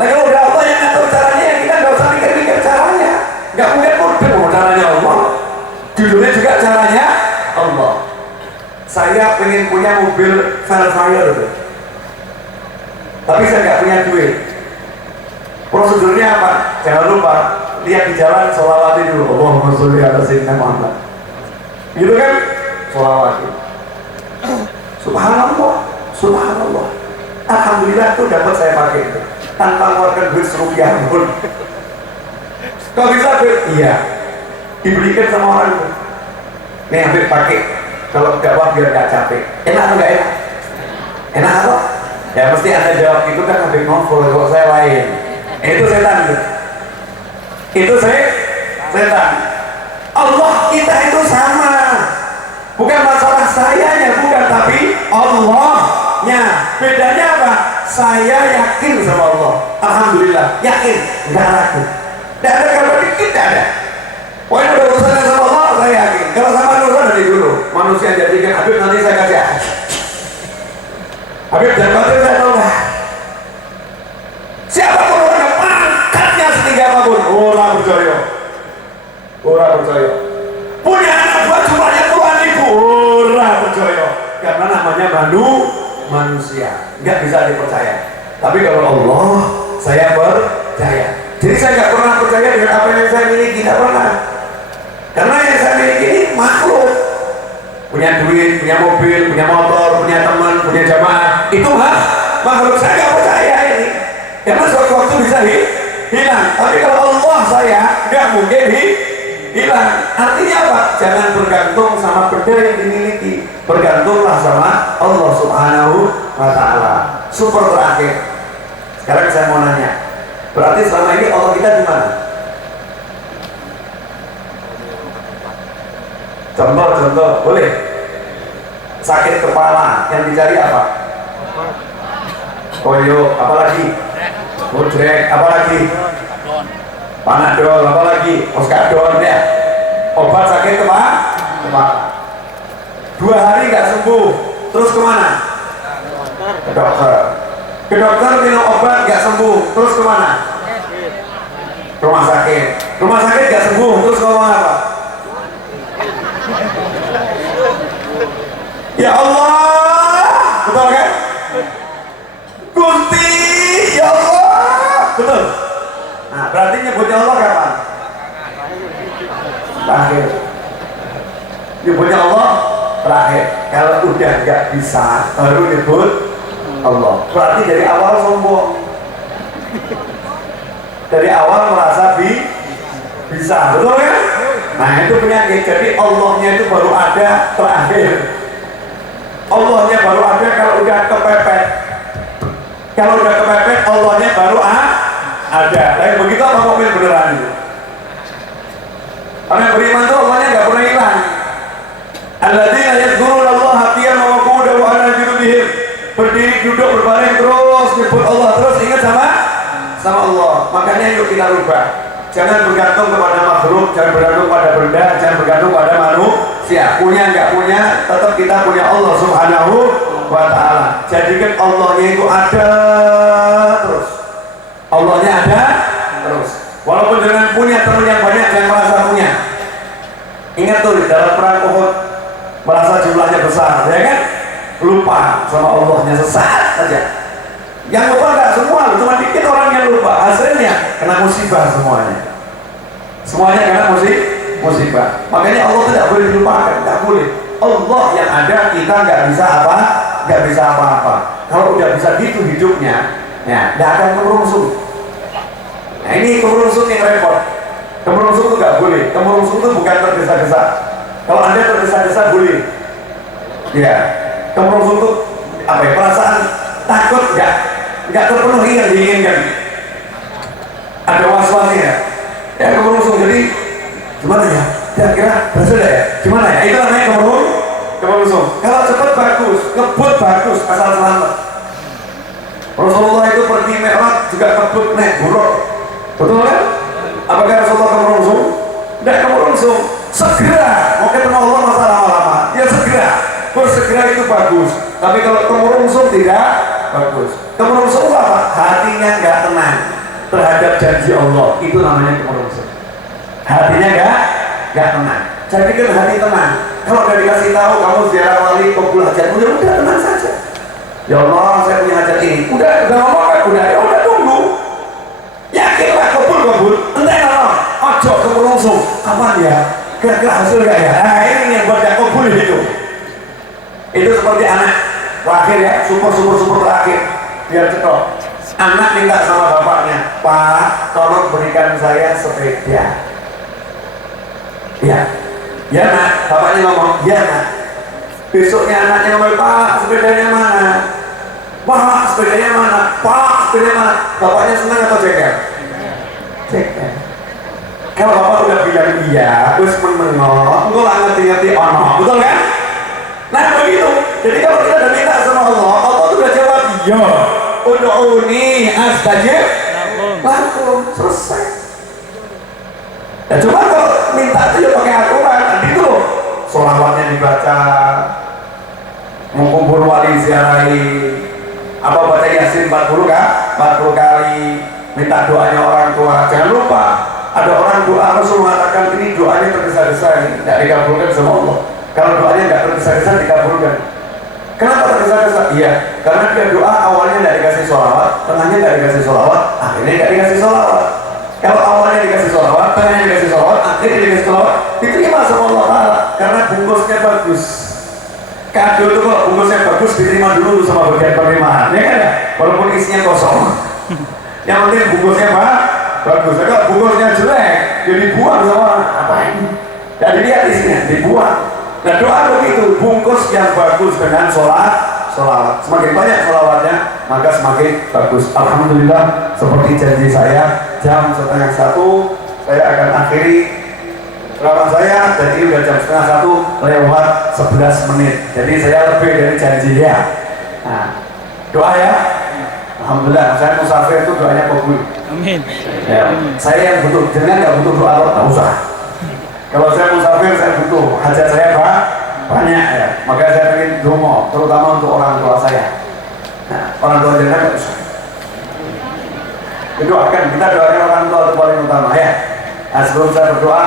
Nah kalau udah Allah yang ngatur caranya, ya kita nggak usah mikir caranya. Nggak mungkin caranya Allah. Judulnya juga caranya Allah. Saya pengen punya mobil Velfire itu, tapi saya nggak punya duit. Prosedurnya apa? Jangan lupa lihat di jalan sholawati dulu. Allahumma sholli ala sayyidina Muhammad. Gitu kan? Sholawati. Subhanallah, subhanallah. Alhamdulillah tuh dapat saya pakai itu tanpa mengeluarkan duit serupiah pun. Kok bisa duit? Iya. Dibelikan sama orang itu. Nih ambil pakai. Kalau dakwah biar gak capek. Enak atau gak enak? Enak apa? Ya mesti anda jawab itu kan habis novel. Kalau saya lain, itu setan. Itu setan. Allah kita itu sama. Bukan masalah sayanya, bukan, tapi Allahnya. Bedanya apa? Saya yakin sama Allah. Alhamdulillah, yakin, nggak ragu. Tidak ada kabar dikit, tidak ada. Pokoknya udah urusannya sama Allah, saya yakin. Kalau sama urusan dari dulu, manusia jadikan Habib nanti saya kasih. Habib dan batin saya tahu nggak? Siapapun orangnya, pangkatnya setinggi apapun, orang percaya. Punya anak buat jumlahnya puluhan ribu, orang percaya. Karena namanya manusia, nggak bisa dipercaya. Tapi kalau Allah, saya percaya. Jadi saya nggak pernah percaya dengan apa yang saya miliki, nggak pernah. Karena yang saya miliki ini makhluk. Punya duit, punya mobil, punya motor, punya teman, punya jamaah, itu makhluk. Saya nggak percaya ini. Karena suatu waktu bisa hilang. Tapi kalau Allah saya nggak mungkin hilang. Artinya apa? Jangan bergantung sama benda yang dimiliki. Bergantunglah sama Allah Subhanahu wa ta'ala. Super terakhir. Sekarang saya mau nanya. Berarti selama ini Allah kita di mana? Contoh boleh. Sakit kepala yang dicari apa? Koyo, apalagi? Budrek, apalagi? Panadol, apalagi? Oskadon ya. Obat sakit kepala. 2 hari nggak sembuh, terus kemana? Ke dokter. Ke dokter minum obat nggak sembuh, terus kemana? Rumah sakit. Rumah sakit nggak sembuh, terus ngomong apa? Ya Allah, betul kan? Gusti, ya Allah, betul. Nah, berarti nyebutnya Allah kapan? Terakhir. Nyebutnya Allah terakhir. Kalau udah nggak bisa, baru nyebut Allah. Berarti dari awal sombong. Dari awal merasa bisa, betul kan? Nah, itu penyakit. Jadi Allahnya itu baru ada terakhir. Allahnya baru ada kalau udah kepepet. Kalau udah kepepet, Allahnya baru ada. Tapi begitu apa mukmin beneran itu? Orang yang beriman itu Allahnya nggak pernah hilang. Alladzina yadhkuruna Allaha qiyaman wa qu'udan wa 'ala junubihim. Berdiri, duduk, berbaring terus nyebut Allah, terus ingat sama Allah. Makanya yuk kita rubah. Jangan bergantung kepada makhluk, jangan bergantung pada benda, jangan bergantung pada manusia. Punya nggak punya, tetap kita punya Allah Subhanahu wa Ta'ala. Jadikan Allahnya itu ada terus. Allahnya ada terus. Walaupun dengan punya teman yang banyak, jangan merasa punya. Ingat tuh di dalam perang Uhud, merasa jumlahnya besar, ya kan? Lupa sama Allahnya, sesat saja. Yang lupa nggak semua, cuma dikit orang yang lupa. Hasilnya kena musibah semuanya. Semuanya kena musibah. Makanya Allah tidak boleh dilupakan, nggak boleh. Allah yang ada, kita nggak bisa apa-apa. Kalau udah bisa gitu hidupnya, ya, nggak akan kemerungsung. Nah ini kemerungsung yang repot. Kemerungsung itu nggak boleh. Kemerungsung itu bukan tergesa-gesa. Kalau Anda tergesa-gesa boleh. Ya, kemerungsung itu apa ya? Perasaan takut nggak terpenuhi yang diinginkan. Ada was-wasnya. Ya kemerungsung. Jadi gimana ya? Kira-kira berhasil ya? Gimana ya? Itu namanya kemerungsung. Kalau cepat bagus, ngebut bagus, asal selamat. Rasulullah itu pergi Mi'raj juga ngebut naik buruk. Betul kan? Apakah Rasulullah kemerungsung? Tidak kemerungsung. Segera mau ketemu Allah masa lama-lama. Ya segera. Bersegera itu bagus. Tapi kalau kemerungsung tidak bagus. Kemerungsung apa? Hatinya nggak tenang terhadap janji Allah. Itu namanya kemerungsung. Hatinya nggak tenang. Jadikan hati tenang. Kalau udah dikasih tahu kamu ziarah wali kabul hajat, udah tenang saja. Ya Allah, saya punya hajat ini. Udah ngomong kan? Udah tunggu. Yakinlah kabul. Entah Allah. Ojo kemerungsung. Kapan ya? Kira-kira hasil nggak ya? Nah ini yang buat kabul itu. Itu seperti anak terakhir ya, super terakhir. Biar cetok. Anak minta sama bapaknya, Pak, tolong berikan saya sepeda. Ya nak, bapaknya ngomong, ya nak. Besoknya anaknya ngomong, Pak, sepedanya mana? Pak, sepedanya mana? Pak, sepedanya mana? Bapaknya senang atau jengkel? Jengkel. Kalau bapak udah bilang iya, terus menengok, enggak lah ngerti-ngerti ono, betul kan? Nah begitu. Jadi kalau kita udah minta sama Allah, Allah tuh udah jawab, iya. Ud'uni astajib lakum. Selesai. Ya cuma kalau minta itu ya pakai aturan. Nanti itu loh, sholawatnya dibaca, mengumpul wali ziarahi, apa baca Yasin 40 kali, minta doanya orang tua. Jangan lupa, ada orang doa Rasul mengatakan ini doanya tergesa-gesa, ini tidak dikabulkan sama Allah. Kalau doanya nggak tergesa-gesa dikabulkan. Kenapa tergesa-gesa? Iya, karena dia doa awalnya nggak dikasih sholawat, tengahnya nggak dikasih sholawat, akhirnya nggak dikasih sholawat. Kalau awalnya dikasih sholawat, tengahnya dikasih sholawat, akhirnya dikasih sholawat, diterima sama Allah Ta'ala karena bungkusnya bagus. Kado itu kalau bungkusnya bagus diterima dulu sama bagian penerimaan, ya kan ya? Walaupun isinya kosong. Yang penting bungkusnya bagus. Kalau bungkusnya jelek, jadi dibuang sama apa ini? Jadi lihat isinya, dibuang. Nah doa begitu, bungkus yang bagus dengan sholawat. Semakin banyak sholawatnya, maka semakin bagus. Alhamdulillah, seperti janji saya, jam 12:30 saya akan akhiri Rekaman saya jadi udah jam setengah 1 lewat 11 menit. Jadi saya lebih dari janji ya. Nah, doa ya. Alhamdulillah, saya musafir itu doanya kabul. Amin. Ya, saya yang butuh, jangan nggak butuh doa, nggak usah. Kalau saya musafir, saya butuh hajat saya banyak ya. Makanya saya ingin doa, terutama untuk orang tua saya. Nah, orang tua jangan nggak usah. Doakan, kita doakan orang tua itu paling utama ya. Nah, sebelum saya berdoa,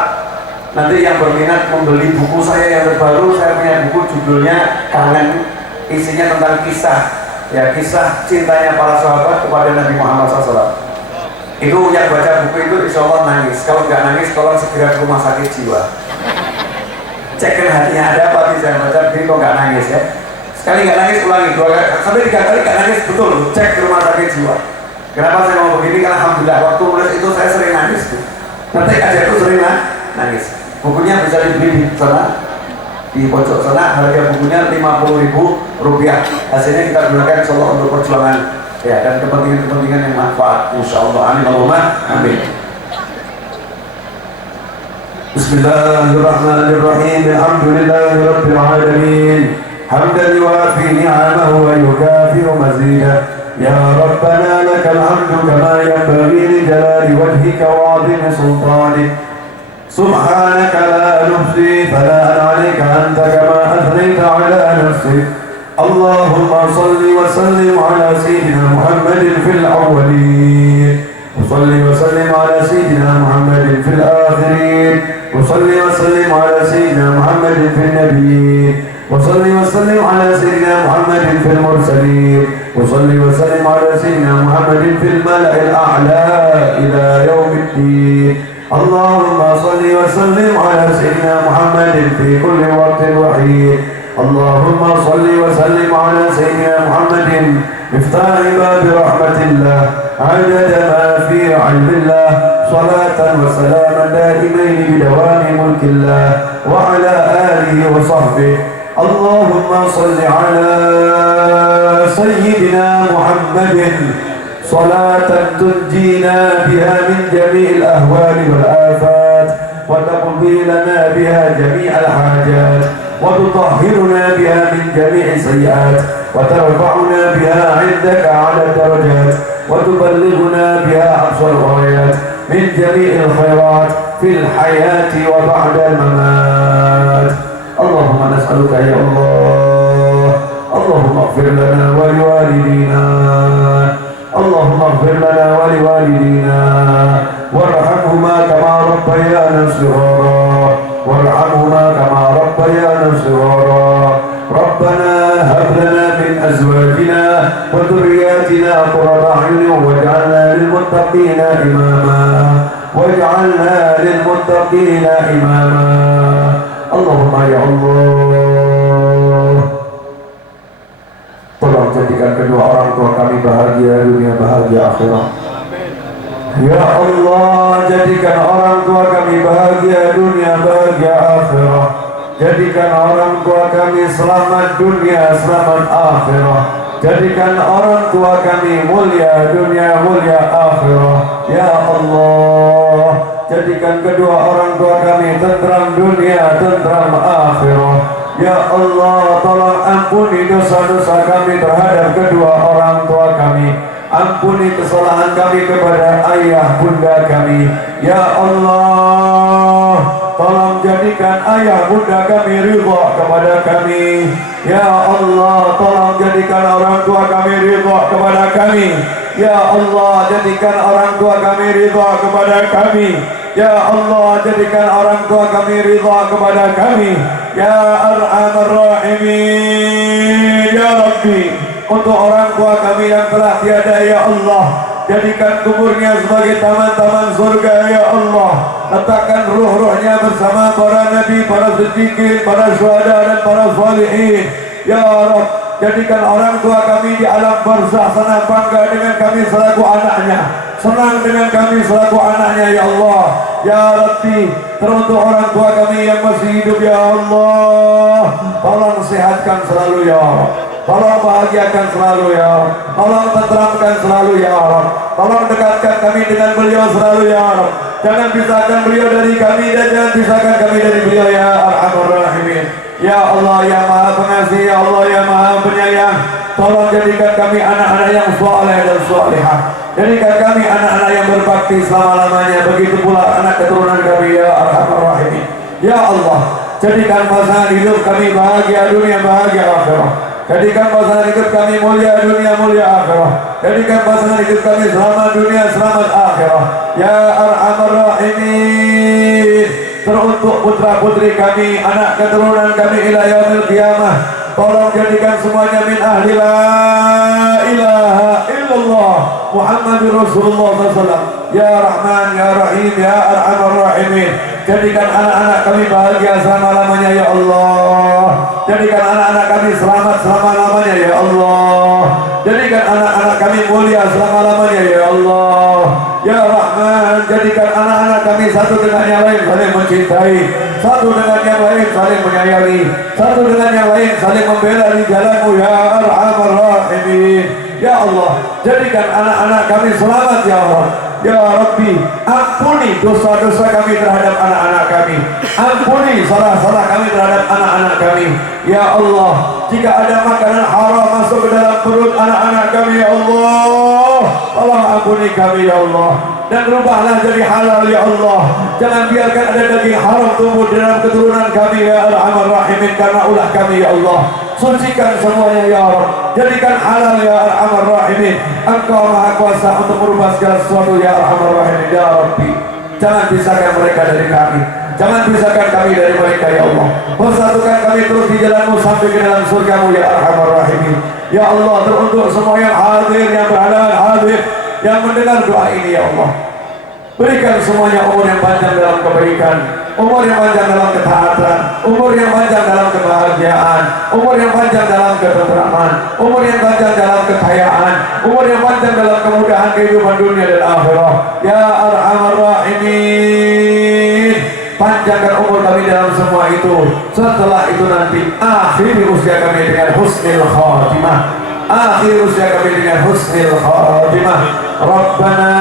nanti yang berminat membeli buku saya yang terbaru, saya punya buku judulnya Kangen, isinya tentang kisah cintanya para sahabat kepada Nabi Muhammad SAW. Itu yang baca buku itu insya Allah nangis. Kalau nggak nangis, tolong segera ke rumah sakit jiwa. Cekkan hatinya ada apa sih saya baca begini kok nggak nangis ya. Sekali nggak nangis, ulangi 2 kali sampai 3 kali nggak nangis, betul, cek ke rumah sakit jiwa. Kenapa saya mau begini? Karena alhamdulillah waktu nulis itu saya sering nangis tuh. Nanti aja tuh sering nangis. Bukunya bisa dibeli di sana, di pojok sana. Harga bukunya Rp50.000. Hasilnya kita gunakan insya Allah untuk perjuangan ya dan kepentingan yang manfaat. Insya Allah. Amin Allahumma amin. Bismillahirrahmanirrahim. Alhamdulillahirabbil alamin. Hamdan yuwafi ni'amahu wa yukafi'u mazidah. Ya Rabbana lakal hamdu kama yanbaghi li jalali wajhika wa 'azimi sultanik. سبحانك لا نحصي ثناء عليك أنت كما أثنيت على نفسك. اللهم صل وسلم على سيدنا محمد في الأولين وصل وسلم على سيدنا محمد في الآخرين وصل وسلم على سيدنا محمد في النبيين وصل وسلم على سيدنا محمد في المرسلين وصل وسلم على سيدنا محمد في الملأ الأعلى إلى يوم الدين. اللهم صل وسلم على سيدنا محمد في كل وقت وحين. اللهم صل وسلم على سيدنا محمد مفتاح باب رحمة الله عدد ما في علم الله صلاة وسلاما دائمين بدوام ملك الله وعلى آله وصحبه. اللهم صل على سيدنا محمد صلاة تنجينا بها من جميع الأهوال والآفات وتقضي لنا بها جميع الحاجات وتطهرنا بها من جميع السيئات وترفعنا بها عندك على الدرجات وتبلغنا بها أقصى الغايات من جميع الخيرات في الحياة وبعد الممات. اللهم نسألك يا الله، اللهم اغفر لنا ولوالدينا، اللهم اغفر لنا ولوالدينا وارحمهما كما ربيانا صغارا، وارحمهما كما ربيانا صغارا. ربنا هب لنا من ازواجنا وذرياتنا قرة اعين واجعلنا للمتقين اماما، واجعلنا للمتقين اماما. اللهم يا الله، tolong jadikan kedua orang tua kami bahagia dunia bahagia akhirat. Ya Allah, jadikan orang tua kami bahagia dunia bahagia akhirat. Jadikan orang tua kami selamat dunia selamat akhirat. Jadikan orang tua kami mulia dunia mulia akhirat. Ya Allah, jadikan kedua orang tua kami tentram dunia tentram akhirat. Ya Allah, tolong ampuni dosa-dosa kami terhadap kedua orang tua kami. Ampuni kesalahan kami kepada ayah bunda kami. Ya Allah, tolong jadikan ayah bunda kami ridha kepada kami. Ya Allah, tolong jadikan orang tua kami ridha kepada kami. Ya Allah, jadikan orang tua kami ridha kepada kami. Ya Allah, jadikan orang tua kami ridha kepada kami. Ya Arhamar Rahimin, Ya Rabbi. Untuk orang tua kami yang telah tiada, ya Allah, jadikan kuburnya sebagai taman-taman surga, ya Allah. Letakkan ruh-ruhnya bersama para nabi, para siddiqin, para syuhada dan para salihin. Ya Rabb, jadikan orang tua kami di alam barzakh sana bangga dengan kami selaku anaknya, senang dengan kami selaku anaknya, ya Allah. Ya Rabbi, teruntuk orang tua kami yang masih hidup, ya Allah, tolong sehatkan selalu, ya Allah. Tolong bahagiakan selalu, ya Allah. Tolong tenteramkan selalu, ya Allah. Tolong dekatkan kami dengan beliau selalu, ya Allah. Jangan pisahkan beliau dari kami dan jangan pisahkan kami dari beliau ya Arhamar Rahimin. Ya Allah yang Maha Pengasih, ya Allah yang Maha Penyayang, tolong jadikan kami anak-anak yang saleh dan salihah. Jadikan kami anak-anak yang berbakti selama-lamanya. Begitu pula anak keturunan kami ya Arhamar Rahimin. Ya Allah, jadikan pasangan hidup kami bahagia dunia, bahagia akhirat. Jadikan pasangan hidup kami mulia dunia, mulia akhirat. Jadikan pasangan hidup kami selamat dunia, selamat akhirat. Ya Arhamar Rahimin. Teruntuk putra-putri kami, anak keturunan kami ila yaumil qiyamah, tolong jadikan semuanya min ahli la ilaha illallah Muhammadur Rasulullah SAW. Ya Rahman, Ya Rahim, Ya Arhamar Rahimin. Jadikan anak-anak kami bahagia selama-lamanya ya Allah. Jadikan anak-anak kami selamat selama-lamanya ya Allah. Jadikan anak-anak kami mulia selama-lamanya ya Allah. Ya Rahman, jadikan anak-anak kami satu dengan yang lain saling mencintai, satu dengan yang lain saling menyayangi, satu dengan yang lain saling membela di jalanmu ya Arhamar Rahimin. Ya Allah, jadikan anak-anak kami selamat ya Allah. Ya Rabbi, ampuni dosa-dosa kami terhadap anak-anak kami. Ampuni salah-salah kami terhadap anak-anak kami. Ya Allah, jika ada makanan haram masuk ke dalam perut anak-anak kami ya Allah, tolong ampuni kami ya Allah. Dan rubahlah jadi halal ya Allah. Jangan biarkan ada daging haram tumbuh di dalam keturunan kami ya Arhamar Rahimin karena ulah kami ya Allah. Sucikan semuanya ya Allah. Jadikan halal ya Arhamar Rahimin. Engkau Maha Kuasa untuk merubah segala sesuatu ya Arhamar Rahimin ya Rabbi. Jangan pisahkan mereka dari kami. Jangan pisahkan kami dari mereka ya Allah. Persatukan kami terus di jalanmu sampai ke dalam surgamu ya Arhamar Rahimin. Ya Allah, teruntuk semua yang hadir, yang berhalangan hadir, yang mendengar doa ini ya Allah, berikan semuanya umur yang panjang dalam kebaikan, umur yang panjang dalam ketaatan, umur yang panjang dalam kebahagiaan, umur yang panjang dalam ketenteraman, umur yang panjang dalam kekayaan, umur yang panjang dalam kemudahan kehidupan dunia dan akhirat ya Arhamar Rahimin. Panjangkan umur kami dalam semua itu. Setelah itu nanti akhiri usia kami dengan husnul khatimah. Akhir usia kami dengan husnul khatimah. Rabbana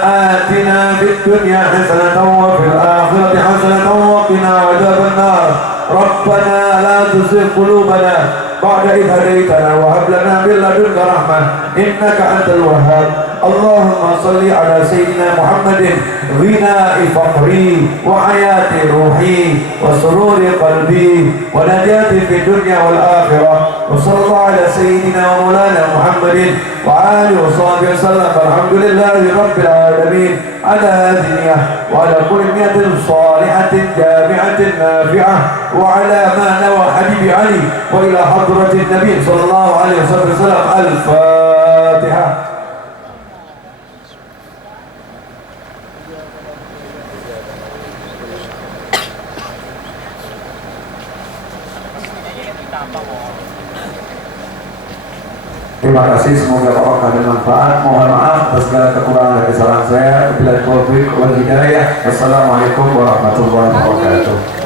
atina fid dunya hasanatan wa fil akhirati hasanatan wa qina adzabannar. Rabbana la tuzigh qulubana ba'da idh hadaytana wa hab lana min ladunka rahmah innaka antal wahhab. Allahumma salli ala sayyidina Muhammadin ghina'i faqri wa hayati ruhi wa sururi qalbi wa najati fid dunya wal akhirah. Wa sallallahu ala sayyidina wa maulana Muhammadin wa alihi wa sahbihi wasallam. Alhamdulillahi rabbil alamin ala hadhihi wa ala kulli niyatin salihatin jami'atin nafi'ah wa ala ma nawa habibi Ali wa ila hadratin nabi sallallahu alaihi wasallam. Al-Fatihah. Terima kasih, semoga Allah ada manfaat. Mohon maaf atas segala kekurangan dan kesalahan saya. Wabillahi taufiq wal hidayah. Wassalamualaikum warahmatullahi wabarakatuh.